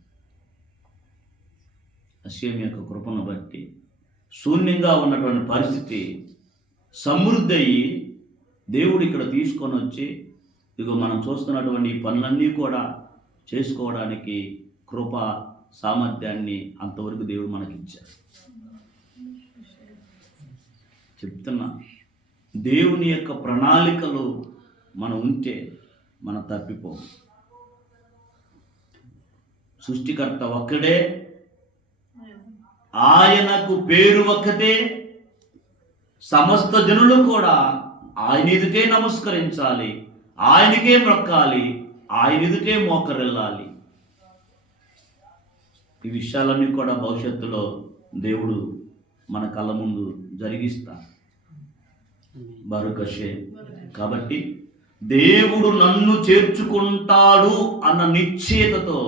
అశ్యం యొక్క కృపను బట్టి శూన్యంగా ఉన్నటువంటి పరిస్థితి సమృద్ధి అయ్యి దేవుడు ఇక్కడ తీసుకొని వచ్చి ఇదిగో మనం చూస్తున్నటువంటి ఈ పనులన్నీ కూడా చేసుకోవడానికి కృప సామర్థ్యాన్ని అంతవరకు దేవుడు మనకిచ్చారు. చెప్తున్నా, దేవుని యొక్క ప్రణాళికలు మనం ఉంటే మనం తప్పిపోం. సృష్టికర్త ఒక్కడే, ఆయనకు పేరు ఒక్కటే, సమస్త జనులు కూడా ఆయన ఎదుటే నమస్కరించాలి, ఆయనకే మొక్కాలి, ఆయన ఎదుటే మోకరిల్లాలి. ఈ విషయాలన్నీ కూడా భవిష్యత్తులో దేవుడు మన కళ్ళ ముందు జరిగిస్తారు. బరుకషే. కాబట్టి దేవుడు నన్ను చేర్చుకుంటాడు అన్న నిశ్చయతతో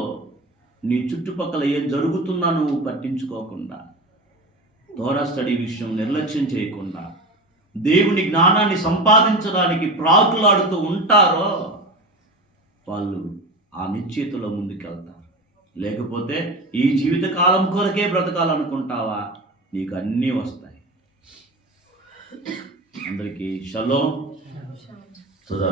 నీ చుట్టుపక్కల ఏం జరుగుతున్నా నువ్వు పట్టించుకోకుండా, తోరా స్టడీ విషయం నిర్లక్ష్యం చేయకుండా, దేవుని జ్ఞానాన్ని సంపాదించడానికి ప్రాకులాడుతూ ఉంటారో వాళ్ళు ఆ నిశ్చయతలో ముందుకెళ్తారు. లేకపోతే ఈ జీవితకాలం కొరకే బ్రతకాలనుకుంటావా, నీకు అన్నీ వస్తాయి. అందరికీ షలోమ్. సదా